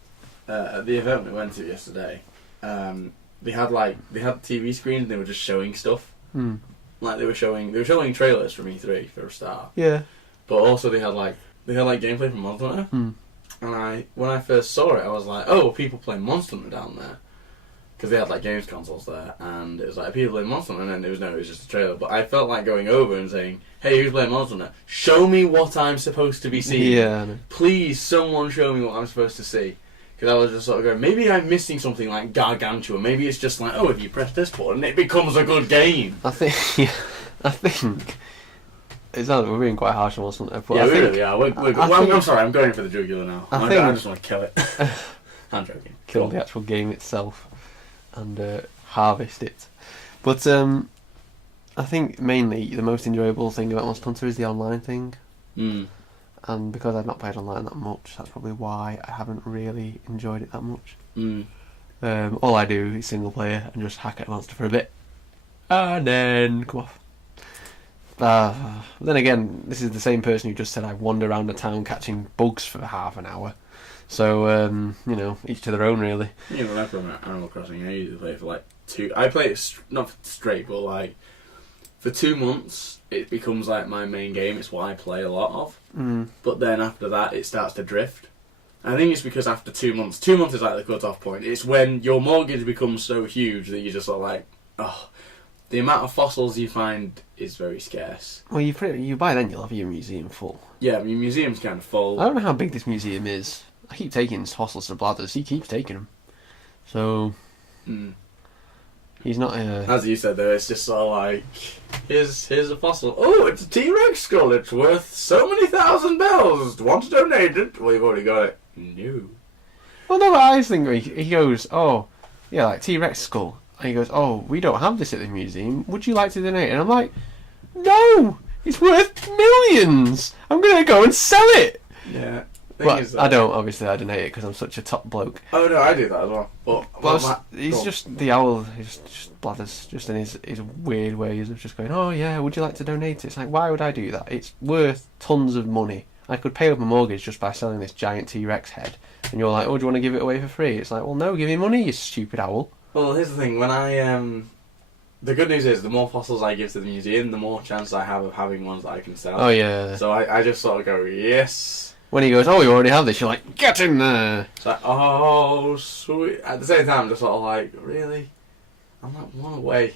at the event we went to yesterday, they had TV screens and they were just showing stuff. Like they were showing trailers from E3 for a start. Yeah. But also they had gameplay from Monster Hunter. And when I first saw it, I was like, oh, people playing Monster Hunter down there. because they had like games consoles there, and it was like people playing Monster Hunter, and then it was just a trailer. But I felt like going over and saying, "Hey, who's playing Monster Hunter? Show me what I'm supposed to be seeing. Yeah, I know. Please, someone show me what I'm supposed to see." Because I was just sort of going, maybe I'm missing something like Gargantua. Maybe it's just like, oh, if you press this button, it becomes a good game. I think we're being quite harsh on Monster Hunter. But Yeah, I we think, really are. I'm sorry, I'm going for the jugular now. I just want to kill it. I'm joking. kill the actual game itself and harvest it. But I think mainly the most enjoyable thing about Monster Hunter is the online thing. Mm. And because I've not played online that much, that's probably why I haven't really enjoyed it that much. Mm. All I do is single player and just hack at a monster for a bit, and then come off. Then again, this is the same person who just said I wander around the town catching bugs for half an hour. So, each to their own, really. You know, when I play Animal Crossing, I usually play it for like 2... I play it, not straight, but like... For 2 months, it becomes like my main game. It's what I play a lot of. Mm. But then after that, it starts to drift. I think it's because after 2 months... 2 months is like the cut-off point. It's when your mortgage becomes so huge that you're just sort of like... Oh, the amount of fossils you find is very scarce. Well, you by then you'll have your museum full. Yeah, I mean, museum's kind of full. I don't know how big this museum is. I keep taking fossils to Blathers. He keeps taking them. So... Mm. He's not As you said though, it's just sort of like, here's a fossil. Oh, it's a T-Rex skull. It's worth so many thousand bells. Want to donate it? Well, you've already got it. No. Well, no, I was thinking, he goes, oh, yeah, like T-Rex skull. And he goes, oh, we don't have this at the museum. Would you like to donate? And I'm like, no, it's worth millions. I'm going to go and sell it. Yeah. Well, I don't, obviously, I donate it because I'm such a top bloke. Oh, no, I do that as well. But he's just the owl, he's just Blathers, just in his weird ways of just going, oh, yeah, would you like to donate it? It's like, why would I do that? It's worth tons of money. I could pay off my mortgage just by selling this giant T-Rex head. And you're like, oh, do you want to give it away for free? It's like, well, no, give me money, you stupid owl. Well, here's the thing. When the good news is, the more fossils I give to the museum, the more chance I have of having ones that I can sell. Oh, yeah. So I just sort of go, yes. When he goes, oh, you already have this, you're like, get in there! It's like, oh, sweet. At the same time, I'm just sort of like, really? I'm like one away.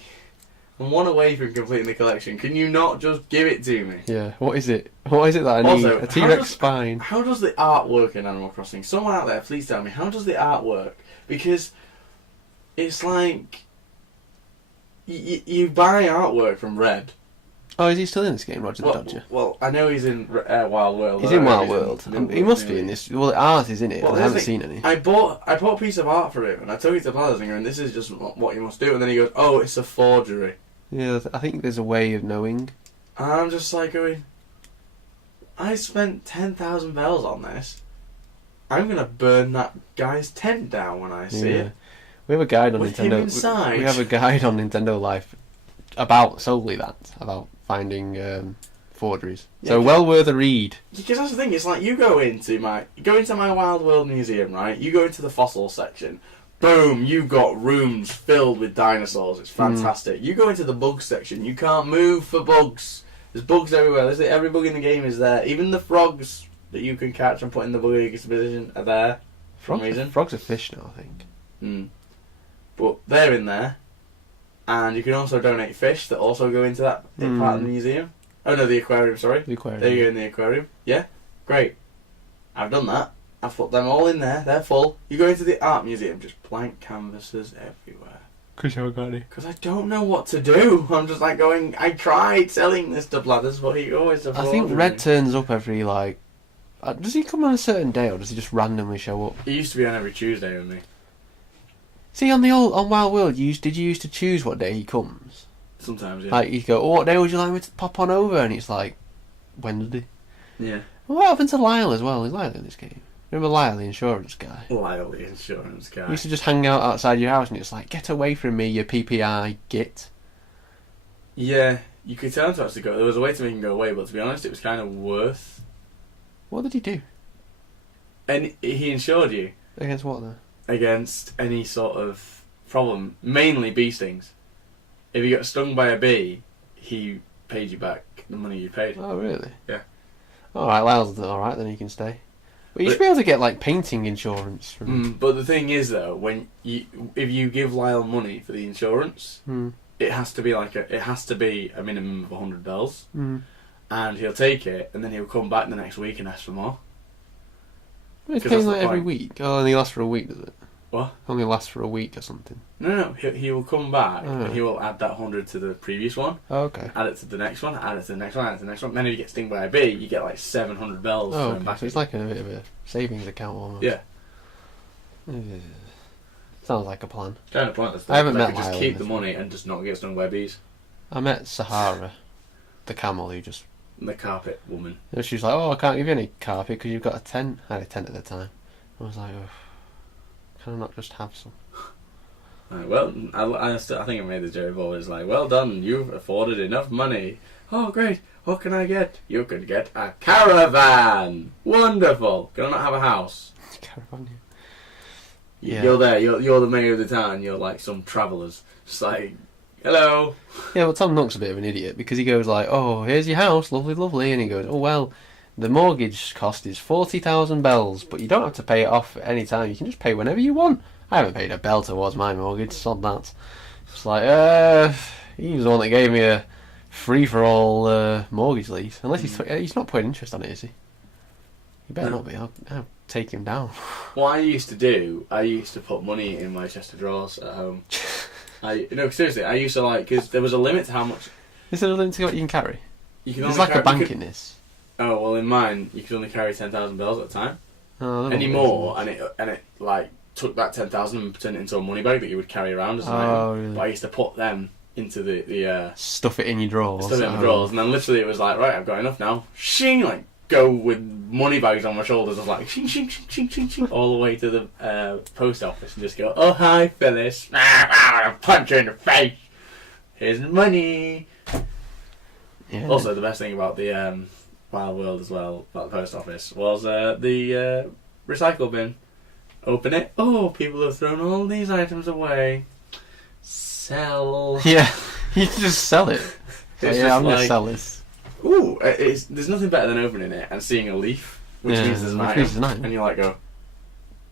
I'm one away from completing the collection. Can you not just give it to me? Yeah, what is it? What is it that I need? A T-Rex spine. How does the art work in Animal Crossing? Someone out there, please tell me, how does the art work? Because it's like, you buy artwork from Red. Oh, is he still in this game, Roger the Dodger? Well, I know he's in Wild World. He's in Wild World. He must be in this. Well, the art is in it, but I haven't seen any. I bought a piece of art for him, and I took it to Blathers and going, this is just what you must do. And then he goes, oh, it's a forgery. Yeah, I think there's a way of knowing. And I'm just like going, I spent 10,000 bells on this. I'm going to burn that guy's tent down when I see it. We have a guide on With Nintendo. him inside. We have a guide on Nintendo Life about solely that, about finding forgeries. Yeah, so well worth a read. Because that's the thing. It's like you go into my Wild World museum, right? You go into the fossil section. Boom! You've got rooms filled with dinosaurs. It's fantastic. You go into the bug section. You can't move for bugs. There's bugs everywhere. Every bug in the game is there. Even the frogs that you can catch and put in the bug exhibition are there. For some reason. Frogs are fish now, I think. But they're in there. And you can also donate fish that also go into that part of the museum. Oh no, the aquarium, sorry. The aquarium. There you go, in the aquarium. Yeah, great. I've done that. I've put them all in there. They're full. You go into the art museum, just blank canvases everywhere. Because you haven't got any. Because I don't know what to do. I'm just like going, I tried selling this to Blathers, but he always... I think Red turns up every, like... does he come on a certain day, or does he just randomly show up? He used to be on every Tuesday with me. See, on Wild World, did you used to choose what day he comes? Sometimes, yeah. Like, you go, oh, what day would you like me to pop on over? And it's like, Wednesday. Yeah. Well, what happened to Lyle as well? Is Lyle in this game? Remember Lyle, the insurance guy? Lyle, the insurance guy. He used to just hang out outside your house and it's like, get away from me, you PPI git. Yeah, you could tell him to actually go. There was a way to make him go away, but to be honest, it was kind of worth. What did he do? And he insured you. Against what, though? Against any sort of problem, mainly bee stings. If you got stung by a bee, he paid you back the money you paid. Oh, really? Yeah. Alright, Lyle's alright, then he can stay. But you should be able to get like painting insurance from. But the thing is, though, if you give Lyle money for the insurance, it has to be a minimum of 100 bells, and he'll take it, and then he'll come back the next week and ask for more. Well, it's paying like every week. Oh, only lasts for a week, does it? What? Only lasts for a week or something. No. He will come back and he will add that 100 to the previous one. Oh, okay. Add it to the next one. Add it to the next one. Add it to the next one. Then if you get stung by a bee, you get like 700 bells. Oh, okay. So it's like a bit of a savings account almost. Yeah. Sounds like a plan. Kind of pointless. I haven't met could just Lyle keep in the this money and just not get stung by bees. I met Sahara, the camel who just. The carpet woman. She was like, "Oh, I can't give you any carpet because you've got a tent." I had a tent at the time. I was like, "Oh, can I not just have some?" Right, well, I think I made the joke before. It's like, well done, you've afforded enough money. Oh, great. What can I get? You can get a caravan. Wonderful. Can I not have a house? Caravan, yeah. You're there. You're the mayor of the town. You're like some travellers. Just like, hello. Yeah, well, Tom Nook's a bit of an idiot because he goes like, "Oh, here's your house, lovely, lovely," and he goes, "Oh well, the mortgage cost is 40,000 bells, but you don't have to pay it off at any time. You can just pay whenever you want." I haven't paid a bell towards my mortgage, sod that. It's like, he was the one that gave me a free-for-all mortgage lease. Unless he's not putting interest on it, is he? He better not be. I'll take him down. What I used to do, I used to put money in my chest of drawers at home. Seriously, I used to because there was a limit to how much. Is there a limit to what you can carry? There's like a bank in this. Oh well, in mine you could only carry 10,000 bells at a time. Oh, any more, and it took that 10,000 and put it into a money bag that you would carry around as an item. Really? But I used to put them into the stuff it in your drawers. Stuff it in the drawers, and then literally it was like, right, I've got enough now. Shing, go with money bags on my shoulders. I was like, shing, shing, shing, shing, shing, shing, all the way to the post office and just go, "Oh hi, Phyllis! I'll punch her in the face. Here's the money." Yeah. Also, the best thing about the Wild World as well, about the post office, was the recycle bin. Open it. Oh, people have thrown all these items away. Sell. Yeah, you just sell it. I'm going to sell this. Ooh, there's nothing better than opening it and seeing a leaf, which means there's an item. And you're like, go,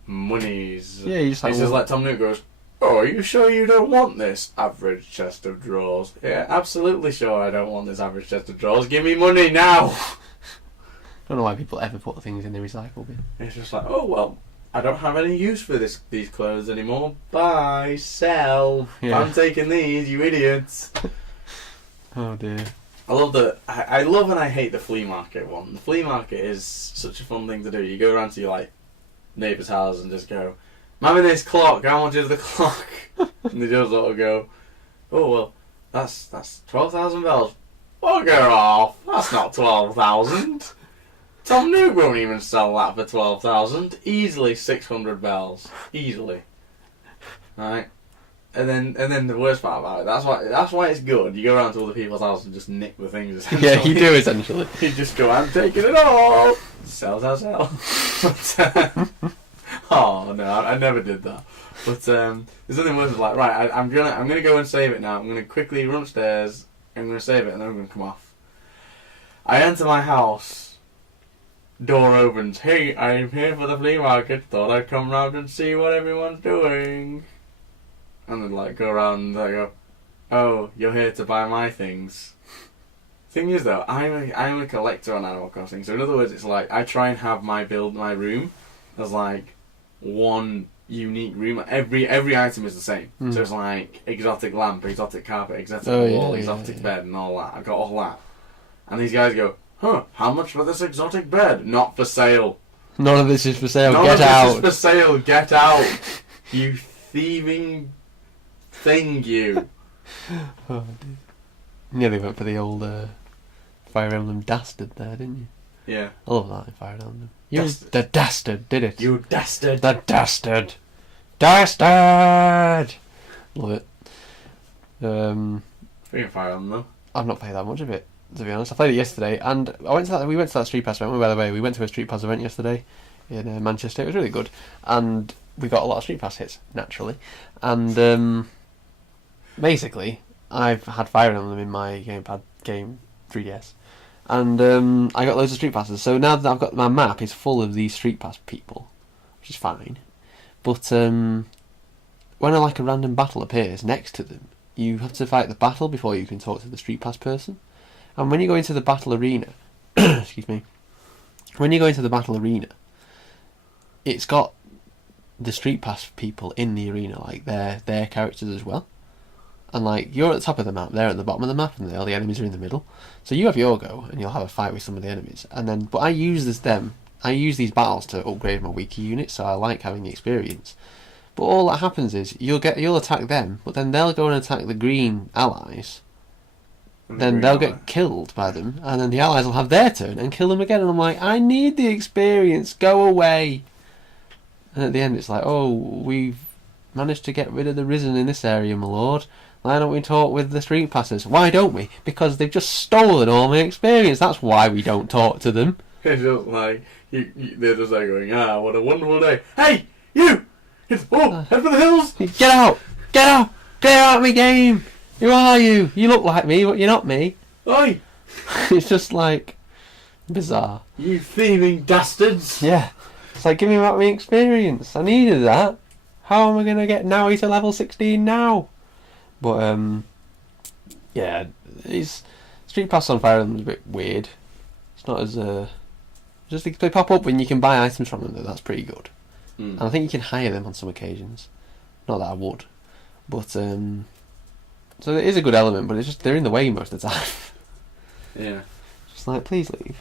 monies. Yeah, you just like... It's just like Tom Nook goes, "Oh, are you sure you don't want this average chest of drawers?" "Yeah, absolutely sure I don't want this average chest of drawers. Give me money now." I don't know why people ever put things in the recycle bin. It's just like, oh, well, I don't have any use for these clothes anymore. Bye, sell. Yeah. I'm taking these, you idiots. Oh dear. I love I love and I hate the flea market one. The flea market is such a fun thing to do. You go around to your neighbour's house and just go, "I'm having this clock. How much is the clock?" And they just sort of go, "Oh well, that's 12,000 bells." Bugger off. That's not 12,000. Tom Nook won't even sell that for 12,000. Easily 600 bells. Easily. Right? And then the worst part about it, that's why it's good. You go around to other people's houses and just nick the things, essentially. Yeah, you do, essentially. You just go, "I'm taking it all." Sell. But, oh no, I never did that. But there's nothing worse than right, I'm gonna go and save it now. I'm gonna quickly run upstairs, I'm gonna save it, and then I'm gonna come off. I enter my house. Door opens. "Hey, I'm here for the flea market. Thought I'd come round and see what everyone's doing." And then go around and I go, "Oh, you're here to buy my things." Thing is though, I'm a collector on Animal Crossing. So in other words, it's I try and have my room as one unique room. Every item is the same. So it's exotic lamp, exotic carpet, exotic wall, exotic bed, and all that. I got all that. And these guys go, "Huh, how much for this exotic bed?" "Not for sale." None of this is for sale. None Get of this out. is for sale. Get out. You thieving thing, you. Oh, dear. Nearly went for the old Fire Emblem dastard there, didn't you? Yeah. I love that in Fire Emblem. The dastard did it. You dastard. The dastard. Dastard! Love it. Speaking of Fire Emblem though. I've not played that much of it, to be honest. I played it yesterday, and we went to that Streetpass event, by the way. We went to a Streetpass event yesterday in Manchester. It was really good, and we got a lot of Streetpass hits, naturally. And basically, I've had Fire Emblem in my gamepad game 3DS, And I got loads of Street Passes. So now that I've got my map, is full of these Street Pass people, which is fine. But when a random battle appears next to them, you have to fight the battle before you can talk to the Street Pass person. And when you go into the battle arena, excuse me, when you go into the battle arena, it's got the Street Pass people in the arena, like their characters as well. And like you're at the top of the map, they're at the bottom of the map, and all the enemies are in the middle. So you have your go, and you'll have a fight with some of the enemies. And then, but I use these battles to upgrade my weaker units, so I like having the experience. But all that happens is you'll attack them, but then they'll go and attack the green allies. Then they'll get killed by them, and then the allies will have their turn and kill them again. And I'm like, I need the experience. Go away. And at the end, it's like, oh, we've managed to get rid of the Risen in this area, my lord. Why don't we talk with the Street Passers? Why don't we? Because they've just stolen all my experience. That's why we don't talk to them. It's just like they're just like going, what a wonderful day. Hey, you! Head for the hills! Get out! Get out! Get out of my game! Who are you? You look like me, but you're not me. Oi! It's just like bizarre. You thieving dastards! Yeah. It's like, give me back my experience. I needed that. How am I going to get Nowie to level 16 now? But, yeah, Street Pass on Fire Emblem's a bit weird. It's not as, just they pop up when you can buy items from them, though. That's pretty good. And I think you can hire them on some occasions. Not that I would. But, so it is a good element, but it's just, they're in the way most of the time. Yeah. Just like, please leave.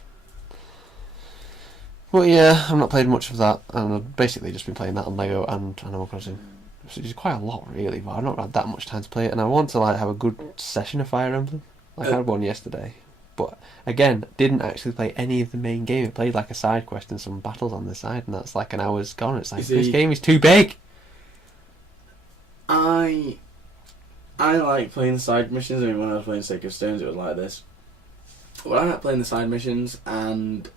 Well, yeah, I've not played much of that, and I've basically just been playing that on Lego and Animal Crossing. Which is quite a lot, really, but I've not had that much time to play it, and I want to have a good session of Fire Emblem. I had one yesterday, but again, didn't actually play any of the main game. I played a side quest and some battles on the side, and that's an hour's gone. It's like, this game is too big. I like playing the side missions. I mean, when I was playing Sacred Stones, it was like this. Well, I like playing the side missions, and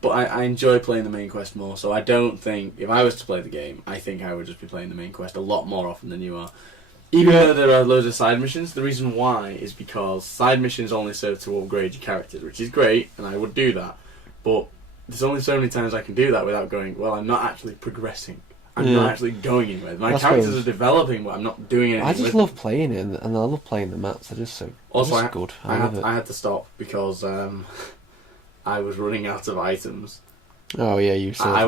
but I enjoy playing the main quest more, so I don't think, if I was to play the game, I think I would just be playing the main quest a lot more often than you are. Even though there are loads of side missions, the reason why is because side missions only serve to upgrade your characters, which is great, and I would do that, but there's only so many times I can do that without going, well, I'm not actually progressing. I'm not actually going anywhere. My characters are developing, but I'm not doing anything. I just love playing it, and I love playing the maps. They're just so good. I had to stop because I was running out of items. Oh yeah, you said. I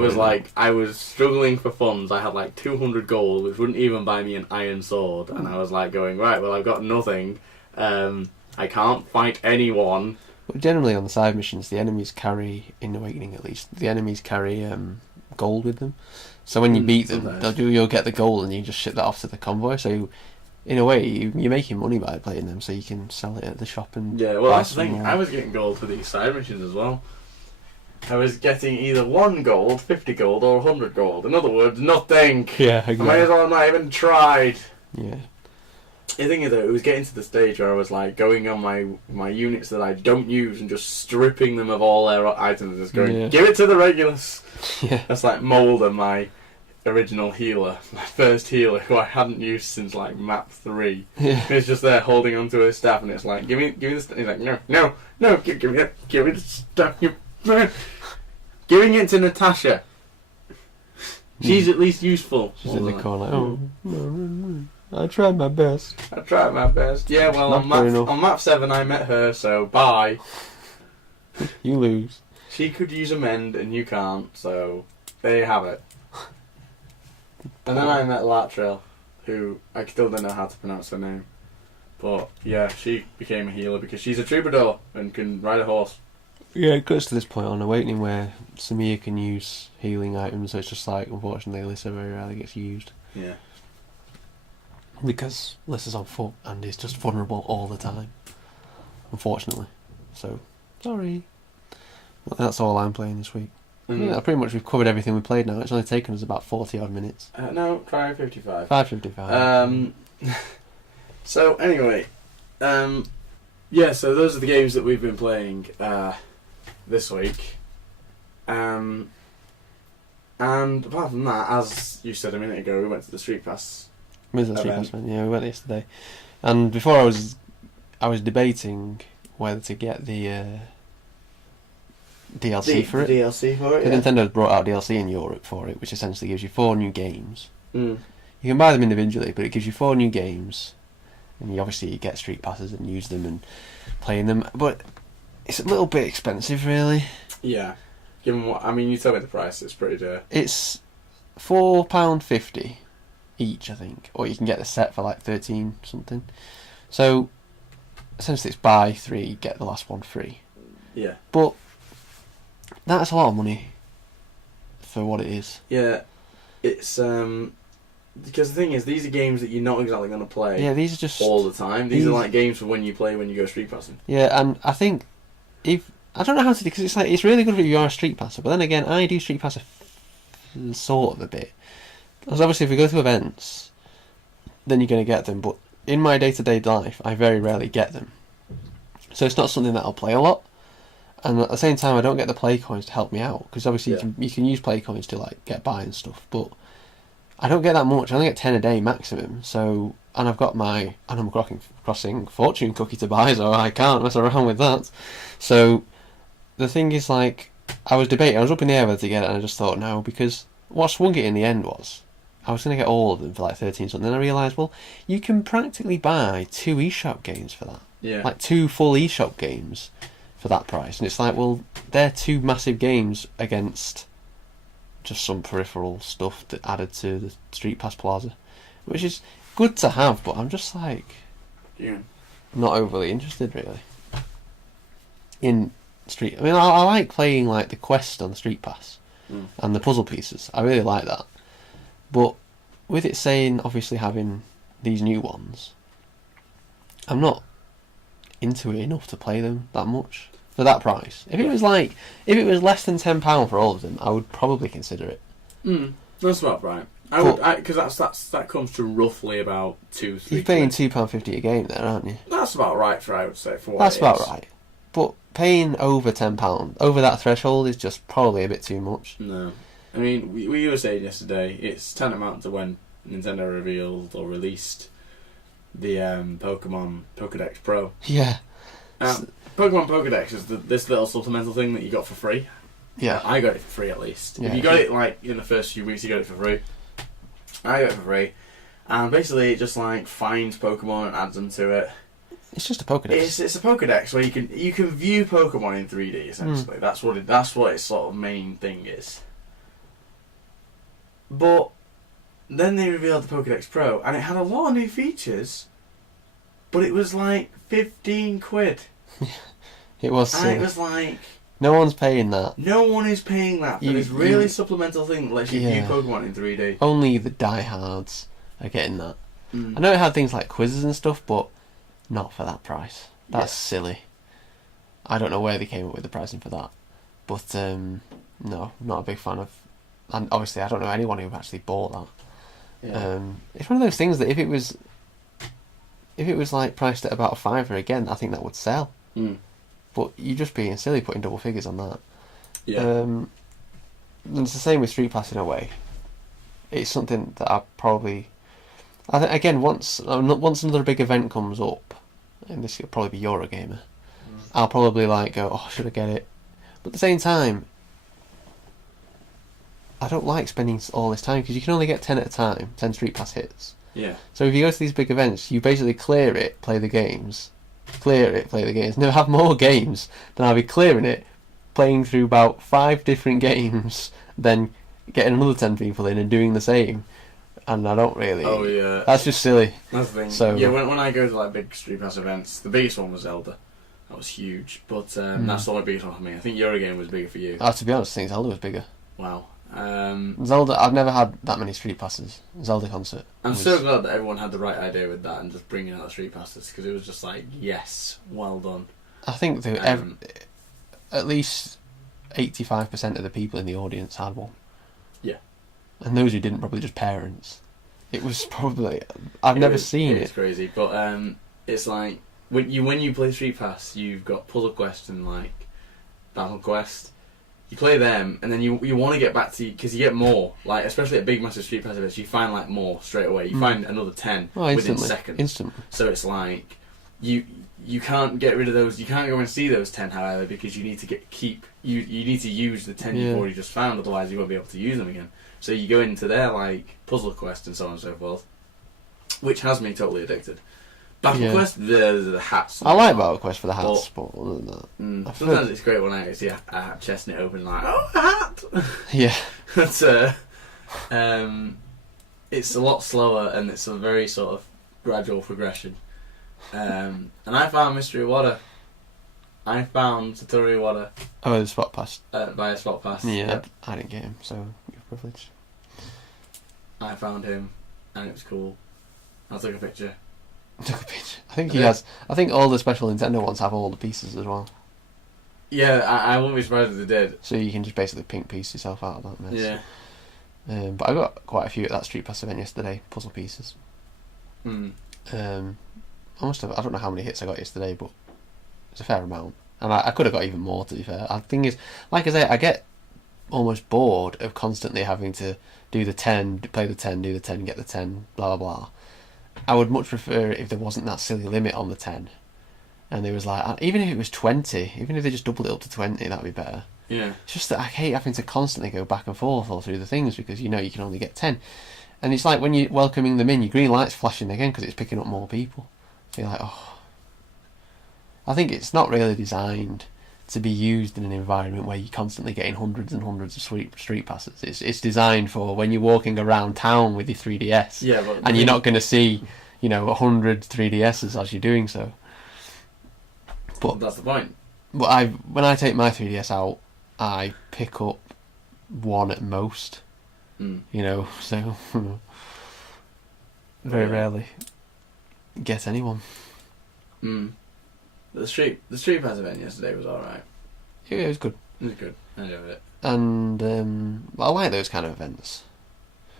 was struggling for funds. I had 200 gold, which wouldn't even buy me an iron sword, and I was going, right, well, I've got nothing. I can't fight anyone. But generally on the side missions, the enemies carry, in Awakening at least, the enemies carry gold with them. So when you beat them, you'll get the gold, and you just ship that off to the convoy. So in a way, you're making money by playing them, so you can sell it at the shop and that's the thing. I was getting gold for these side missions as well. I was getting either 1 gold, 50 gold, or 100 gold. In other words, nothing. Yeah, exactly. I might as well have not even tried. Yeah. The thing is, though, it was getting to the stage where I was going on my units that I don't use and just stripping them of all their items and just going, give it to the regulars. Yeah. That's Mulder, my original healer, my first healer, who I hadn't used since map 3. Yeah. He's just there holding onto his staff, and it's give me the stuff. He's no, give me the stuff. Giving it to Natasha. She's at least useful. She's in the corner. I tried my best. Yeah, well, on map 7 I met her, so bye. You lose. She could use a mend and you can't, so there you have it. And then I met Latrell, who I still don't know how to pronounce her name. But yeah, she became a healer because she's a troubadour and can ride a horse. Yeah, it goes to this point on Awakening where Samir can use healing items, so it's just unfortunately, Alyssa very rarely gets used. Yeah. Because Alyssa's on foot and is just vulnerable all the time. Unfortunately. So, sorry. Well, that's all I'm playing this week. Yeah, pretty much we've covered everything we played now. It's only taken us about 40 odd minutes. No, try 55. 5:55. So anyway, so those are the games that we've been playing this week. And apart from that, as you said a minute ago, we went to the Streetpass. Yeah, we went yesterday. And before I was debating whether to get the DLC for it. DLC for it. Yeah. Nintendo's brought out DLC in Europe for it, which essentially gives you 4 new games. Mm. You can buy them individually, but it gives you 4 new games, and you obviously get Street Passes and use them and play in them. But it's a little bit expensive, really. Yeah. Given what you tell me the price, it's pretty dear. It's £4.50 each, I think, or you can get the set for like 13 something. So essentially, it's buy 3, get the last one free. Yeah. But that's a lot of money for what it is. Yeah. It's because the thing is, these are games that you're not exactly going to play. Yeah, these are just all the time. These are like games for when you go street passing. Yeah, and I think I don't know how to do, because it's really good if you are a street passer. But then again, I do street pass sort of a bit. Because obviously, if we go to events, then you're going to get them. But in my day-to-day life, I very rarely get them. So it's not something that I'll play a lot. And at the same time, I don't get the play coins to help me out, because obviously you can use play coins to like get by and stuff. But I don't get that much. I only get 10 a day maximum. So, and I've got my Animal Crossing fortune cookie to buy, so I can't mess around with that. So the thing is, like, I was debating. I was up in the air whether to get it, and I just thought no, because what swung it in the end was I was going to get all of them for like 13 something. Then I realised, well, you can practically buy 2 eShop games for that. Yeah. Like 2 full eShop games for that price, and it's like, well, they're 2 massive games against just some peripheral stuff that added to the Street Pass Plaza, which is good to have, but I'm just like, not overly interested really in Street. I mean, I like playing like the quest on the Street Pass and the puzzle pieces. I really like that, but with it saying obviously having these new ones, I'm not into it enough to play them that much for that price. If it was less than £10 for all of them, I would probably consider it. That's about right. Because that comes to roughly about £2-3. You're paying £2.50 a game there, aren't you? That's about right I would say for what That's it about is. right. But paying over £10 over that threshold is just probably a bit too much. No, I mean we were saying yesterday it's tantamount to when Nintendo revealed or released the Pokemon Pokédex Pro. Yeah. Pokemon Pokédex is this little supplemental thing that you got for free. Yeah. I got it for free at least. Yeah, if you got it like in the first few weeks, you got it for free. I got it for free, and basically it just like finds Pokemon and adds them to it. It's just a Pokédex. It's a Pokédex where you can view Pokemon in 3D essentially. That's what its sort of main thing is. But then they revealed the Pokédex Pro, and it had a lot of new features, but it was like £15. It was silly. And it was like, no one's paying that. no one is paying that for this really supplemental thing that lets you view Pokemon in 3D. Only the diehards are getting that. I know it had things like quizzes and stuff, but not for that price. That's silly. I don't know where they came up with the pricing for that. But, no, not a big fan of... And obviously I don't know anyone who actually bought that. Yeah. It's one of those things that if it was like priced at about a fiver again, I think that would sell. But you're just being silly putting double figures on that. Yeah. And it's the same with Street Pass in a way. It's something that I think again, once another big event comes up, and this will probably be Eurogamer, I'll probably like go, oh, should I get it? But at the same time, I don't like spending all this time, because you can only get 10 at a time, 10 Street Pass hits. Yeah. So if you go to these big events, you basically clear it, play the games, clear it, play the games. Now have more games, then I'll be clearing it, playing through about 5 different games, then getting another 10 people in and doing the same. And I don't really... Oh, yeah. That's just silly. That's the thing. So, yeah, when I go to like big Street Pass events, the biggest one was Zelda. That was huge. But that's the only biggest one for me. I think Eurogame was bigger for you. To be honest, I think Zelda was bigger. Wow. Zelda, I've never had that many Street Passes. Zelda concert. I'm so glad that everyone had the right idea with that and just bringing out the Street Passes, because it was just like, yes, well done. I think at least 85% of the people in the audience had one. Yeah. And those who didn't, probably just parents. It was probably... I've never seen it. It's crazy, but it's like, when you play Street Pass, you've got Puzzle Quest and like Battle Quest. You play them, and then you want to get back to, because you get more, like especially at big massive Street Pass events, you find like more straight away. You find another 10 within seconds. Instantly. So it's like, you can't get rid of those. You can't go and see those 10, however, because you need to you need to use the 10 you've already just found. Otherwise, you won't be able to use them again. So you go into their like puzzle quest and so on and so forth, which has me totally addicted. Battle Quest, the hats. I like Battle Quest for the hats, but other than that, sometimes it's great when I see a hat chest and it opens like, oh, a hat. Yeah. But it's a lot slower and it's a very sort of gradual progression. And I found Mystery Water. I found Satoru Iwata. Oh, the spot pass. By a spot pass. Yeah, Yep. I didn't get him, so you're privileged. I found him, and it was cool. I took a picture. Took a picture. I think he has. I think all the special Nintendo ones have all the pieces as well. Yeah, I wouldn't be surprised if they did. So you can just basically pink piece yourself out of that mess. Yeah. But I got quite a few at that Streetpass event yesterday, puzzle pieces. I don't know how many hits I got yesterday, but it's a fair amount. And I could have got even more, to be fair. The thing is, like I say, I get almost bored of constantly having to do the 10, play the 10, do the 10, get the 10, blah, blah, blah. I would much prefer it if there wasn't that silly limit on the 10. And there was like, even if it was 20, even if they just doubled it up to 20, that'd be better. Yeah. It's just that I hate having to constantly go back and forth all through the things because you know you can only get 10. And it's like when you're welcoming them in, your green light's flashing again because it's picking up more people. So you're like, oh. I think it's not really designed to be used in an environment where you're constantly getting hundreds and hundreds of street passes. It's designed for when you're walking around town with your 3DS, and you're not going to see, 100 3DSs as you're doing so. But that's the point. But when I take my 3DS out, I pick up one at most. So very rarely get anyone. The Streetpass event yesterday was alright. Yeah, it was good. It was good. I enjoyed it. And I like those kind of events.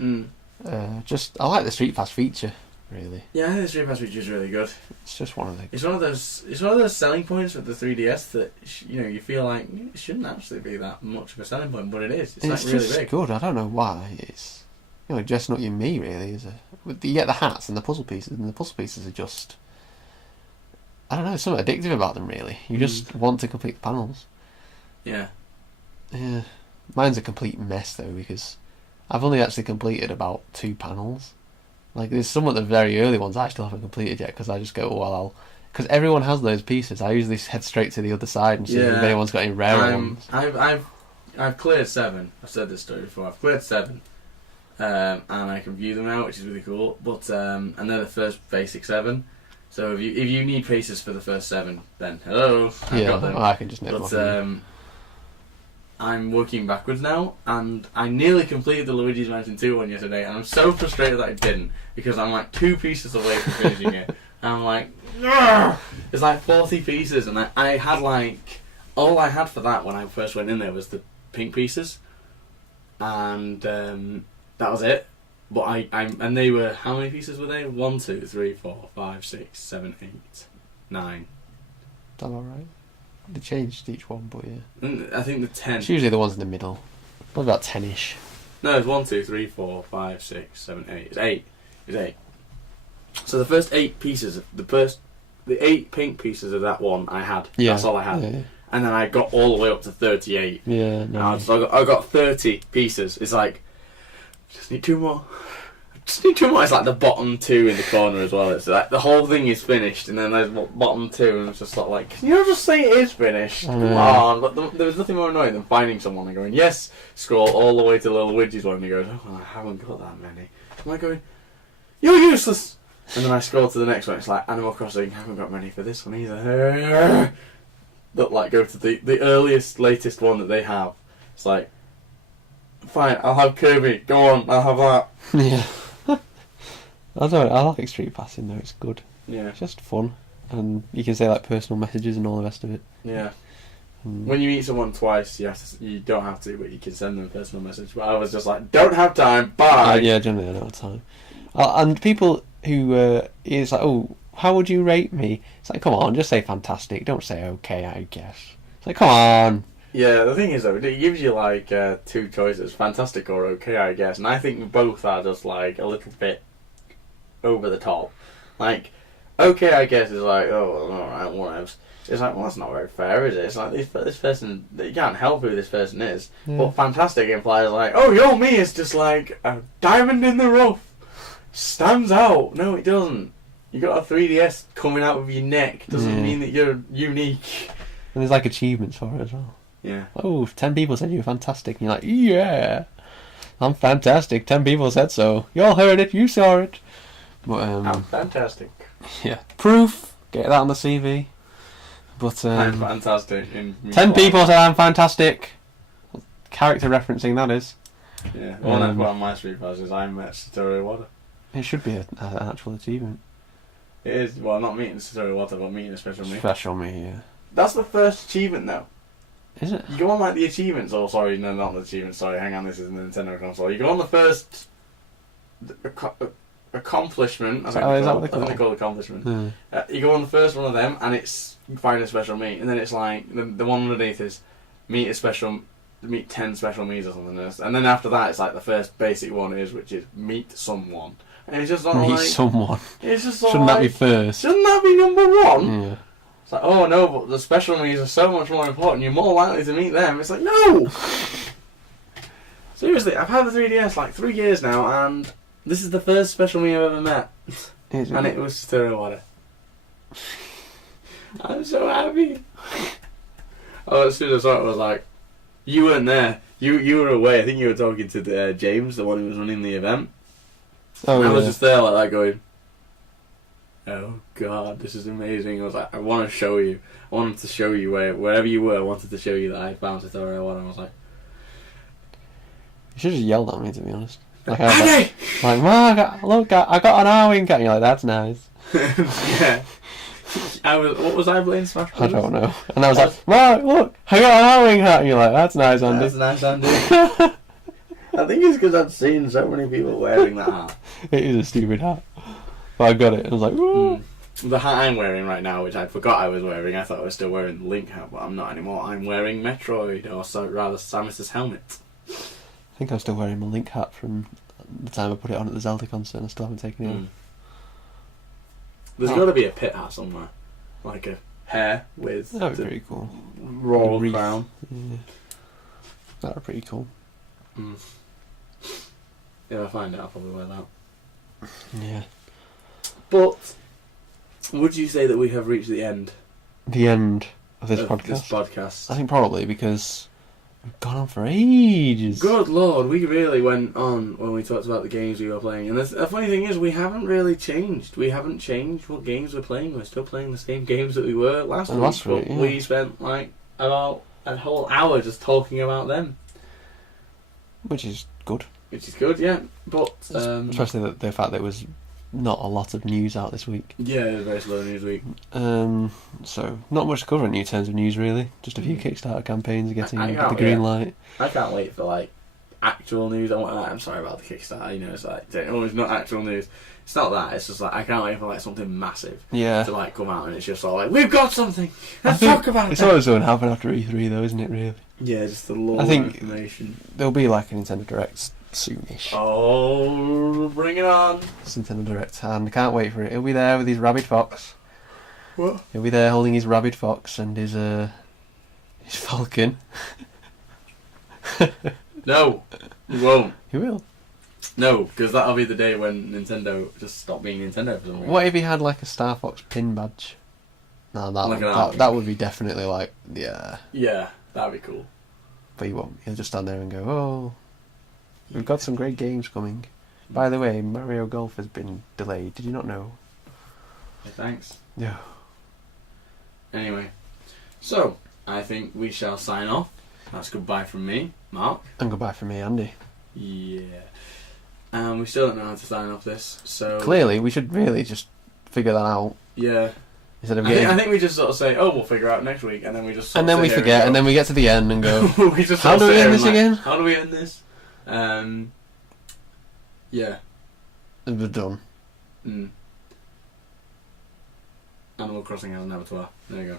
I like the Streetpass feature, really. Yeah, I think the Streetpass feature is really good. It's just one of the. It's one of those selling points with the 3DS that you feel like it shouldn't actually be that much of a selling point, but it is. It's like really big. Good. I don't know why. It's just not you and me really. You get the hats and the puzzle pieces, and the puzzle pieces are just. I don't know, there's something addictive about them, really. You just want to complete the panels. Yeah. Yeah. Mine's a complete mess, though, because I've only actually completed about 2 panels. Like, there's some of the very early ones I still haven't completed yet, because I just go, because everyone has those pieces. I usually head straight to the other side and see if anyone's got any rare ones. I've cleared 7. I've said this story before. I've cleared 7. And I can view them now, which is really cool. But and they're the first basic 7. So if you need pieces for the first 7, then hello, I've got them. I can just nip But I'm working backwards now, and I nearly completed the Luigi's Mansion 2 one yesterday, and I'm so frustrated that I didn't, because I'm like 2 pieces away from finishing it. And I'm like, Argh! It's like 40 pieces, and I had like, all I had for that when I first went in there was the pink pieces, and that was it. But and they were, how many pieces were they? 1, 2, 3, 4, 5, 6, 7, 8, 9. That's alright. They changed each one, but yeah. And I think the 10. It's usually the ones in the middle. What about 10-ish? No, it's 1, 2, 3, 4, 5, 6, 7, 8. It's 8. It's 8. So the first 8 pieces, the 8 pink pieces of that one I had. Yeah. That's all I had. Yeah. And then I got all the way up to 38. Yeah, no. So I got 30 pieces. It's like, just need 2 more. Just need 2 more. It's like the bottom 2 in the corner as well. It's like the whole thing is finished, and then there's bottom 2, and it's just sort of like, can you just say it is finished? Come on. But there was nothing more annoying than finding someone and going, yes, scroll all the way to Little Luigi's one, and he goes, oh, I haven't got that many. I'm like going, you're useless. And then I scroll to the next one. It's like Animal Crossing. I haven't got many for this one either. But like, go to the earliest, latest one that they have. It's like, fine, I'll have Kirby. Go on, I'll have that. Yeah. I like Street Passing though, it's good. Yeah. It's just fun. And you can say like personal messages and all the rest of it. Yeah. When you meet someone twice, you don't have to, but you can send them a personal message. But I was just like, don't have time, bye! Yeah, generally I don't have time. And people who, it's like, oh, how would you rate me? It's like, come on, just say fantastic, don't say okay, I guess. It's like, come on! Yeah, the thing is though, it gives you like 2 choices, fantastic or okay, I guess. And I think both are just like a little bit over the top. Like, okay, I guess it's like, oh, well, alright, whatever. It's like, well, that's not very fair, is it? It's like, this person, you can't help who this person is. Yeah. But fantastic implies, like, oh, your me is just like a diamond in the rough. Stands out. No, it doesn't. You got a 3DS coming out of your neck. Doesn't mean that you're unique. And there's like achievements for it as well. Yeah. Oh, 10 people said you were fantastic. And you're like, yeah, I'm fantastic. 10 people said so. You all heard it. You saw it. But, I'm fantastic. yeah. Proof. Get that on the CV. But, I'm fantastic. 10 people said I'm fantastic. Character referencing, that is. Yeah. One I put on my Streetpass is I met Satoru Iwata. It should be an actual achievement. It is. Well, not meeting Satoru Iwata, but meeting a special me. Special me, yeah. That's the first achievement, though. Is it? You go on like the achievements. Oh, sorry, no, not the achievements. Sorry, hang on. This is the Nintendo console. You go on the first accomplishment. Is that what they call it accomplishment. Hmm. You go on the first one of them, and it's find a special meat, and then it's like the one underneath is meet 10 special meats or something else, and then after that, it's like the first basic one which is meet someone, and it's just not Meet like someone. it's just Shouldn't that be first? Shouldn't that be number one? Yeah. It's like, oh no, but the special meats are so much more important. You're more likely to meet them. It's like, no. Seriously, I've had the 3DS like 3 years now, and this is the first special me I've ever met, and it was Satoru Iwata. I'm so happy. Oh, as soon as I saw it, I was like, you weren't there. You were away. I think you were talking to James, the one who was running the event. Oh, and I was yeah. just there like that going, oh god, this is amazing. I was like, I want to show you. I wanted to show you wherever you were. I wanted to show you that I found Satoru Iwata. I was like, You should have just yelled at me, to be honest. Like, I was like, Mark, look, I got an R-Wing cat. And you're like, that's nice. yeah. What was I playing Smash I Bros? don't know. And I was like, Mark, look, I got an R-Wing hat. And you're like, that's nice, Andy. That's nice, Andy. I think it's because I'd seen so many people wearing that hat. It is a stupid hat. But I got it. And I was like, ooh. The hat I'm wearing right now, which I forgot I was wearing, I thought I was still wearing the Link hat, but I'm not anymore. I'm wearing Metroid, or rather Samus's helmet. I think I'm still wearing my Link hat from the time I put it on at the Zelda concert and I still haven't taken it off. There's got to be a pit hat somewhere. Like a hair with That'd be pretty cool. royal Wreath. crown. Yeah. That'd be pretty cool. If I find it, I'll probably wear that. Yeah. But, would you say that we have reached the end The end of this of podcast? this podcast? I think probably because we've gone on for ages. Good lord, we really went on when we talked about the games we were playing. And the funny thing is, we haven't really changed. We haven't changed what games we're playing. We're still playing the same games that we were last week. Last week, but yeah. we spent like about a whole hour just talking about them. Which is good. Which is good, yeah. But, Especially the fact that there was not a lot of news out this week. yeah, it was a very slow news week. So, not much to cover in new terms of news, really. Just a few Kickstarter campaigns getting I the can't- green yeah. light. I can't wait for like actual news. I'm sorry about the Kickstarter. You know, it's like it's not actual news. It's not that. It's just like I can't wait for like something massive Yeah. to like come out, and it's just all like we've got something. I Let's think talk about it's it. always going to happen after E3, though, isn't it, really? Yeah, just the law I of think- information. There'll be like a Nintendo Direct soonish. Oh, bring it on! It's Nintendo Direct, and I can't wait for it. He'll be there with his rabbit fox. What? He'll be there holding his rabbit fox and his falcon. No, we won't. He will. No, because that'll be the day when Nintendo just stopped being Nintendo for some reason. What if he had like a Star Fox pin badge? No, Like an that arm. that would be definitely like, yeah. Yeah, that'd be cool. But he won't. He'll just stand there and go, oh, we've got some great games coming. By the way, Mario Golf has been delayed. Did you not know? Hey, thanks. No. Anyway, so I think we shall sign off. That's goodbye from me, Mark. And goodbye from me, Andy. Yeah. We still don't know how to sign off this, so Clearly, we should really just figure that out yeah. instead of I getting. think we just sort of say, oh, we'll figure out next week, and then we just sort And of then we sit here forget, and go- then we get to the end and go, we just how sort of do we sit end here this and again? How do we end this? Yeah. And we're done. Animal Crossing has an avatar. There you go.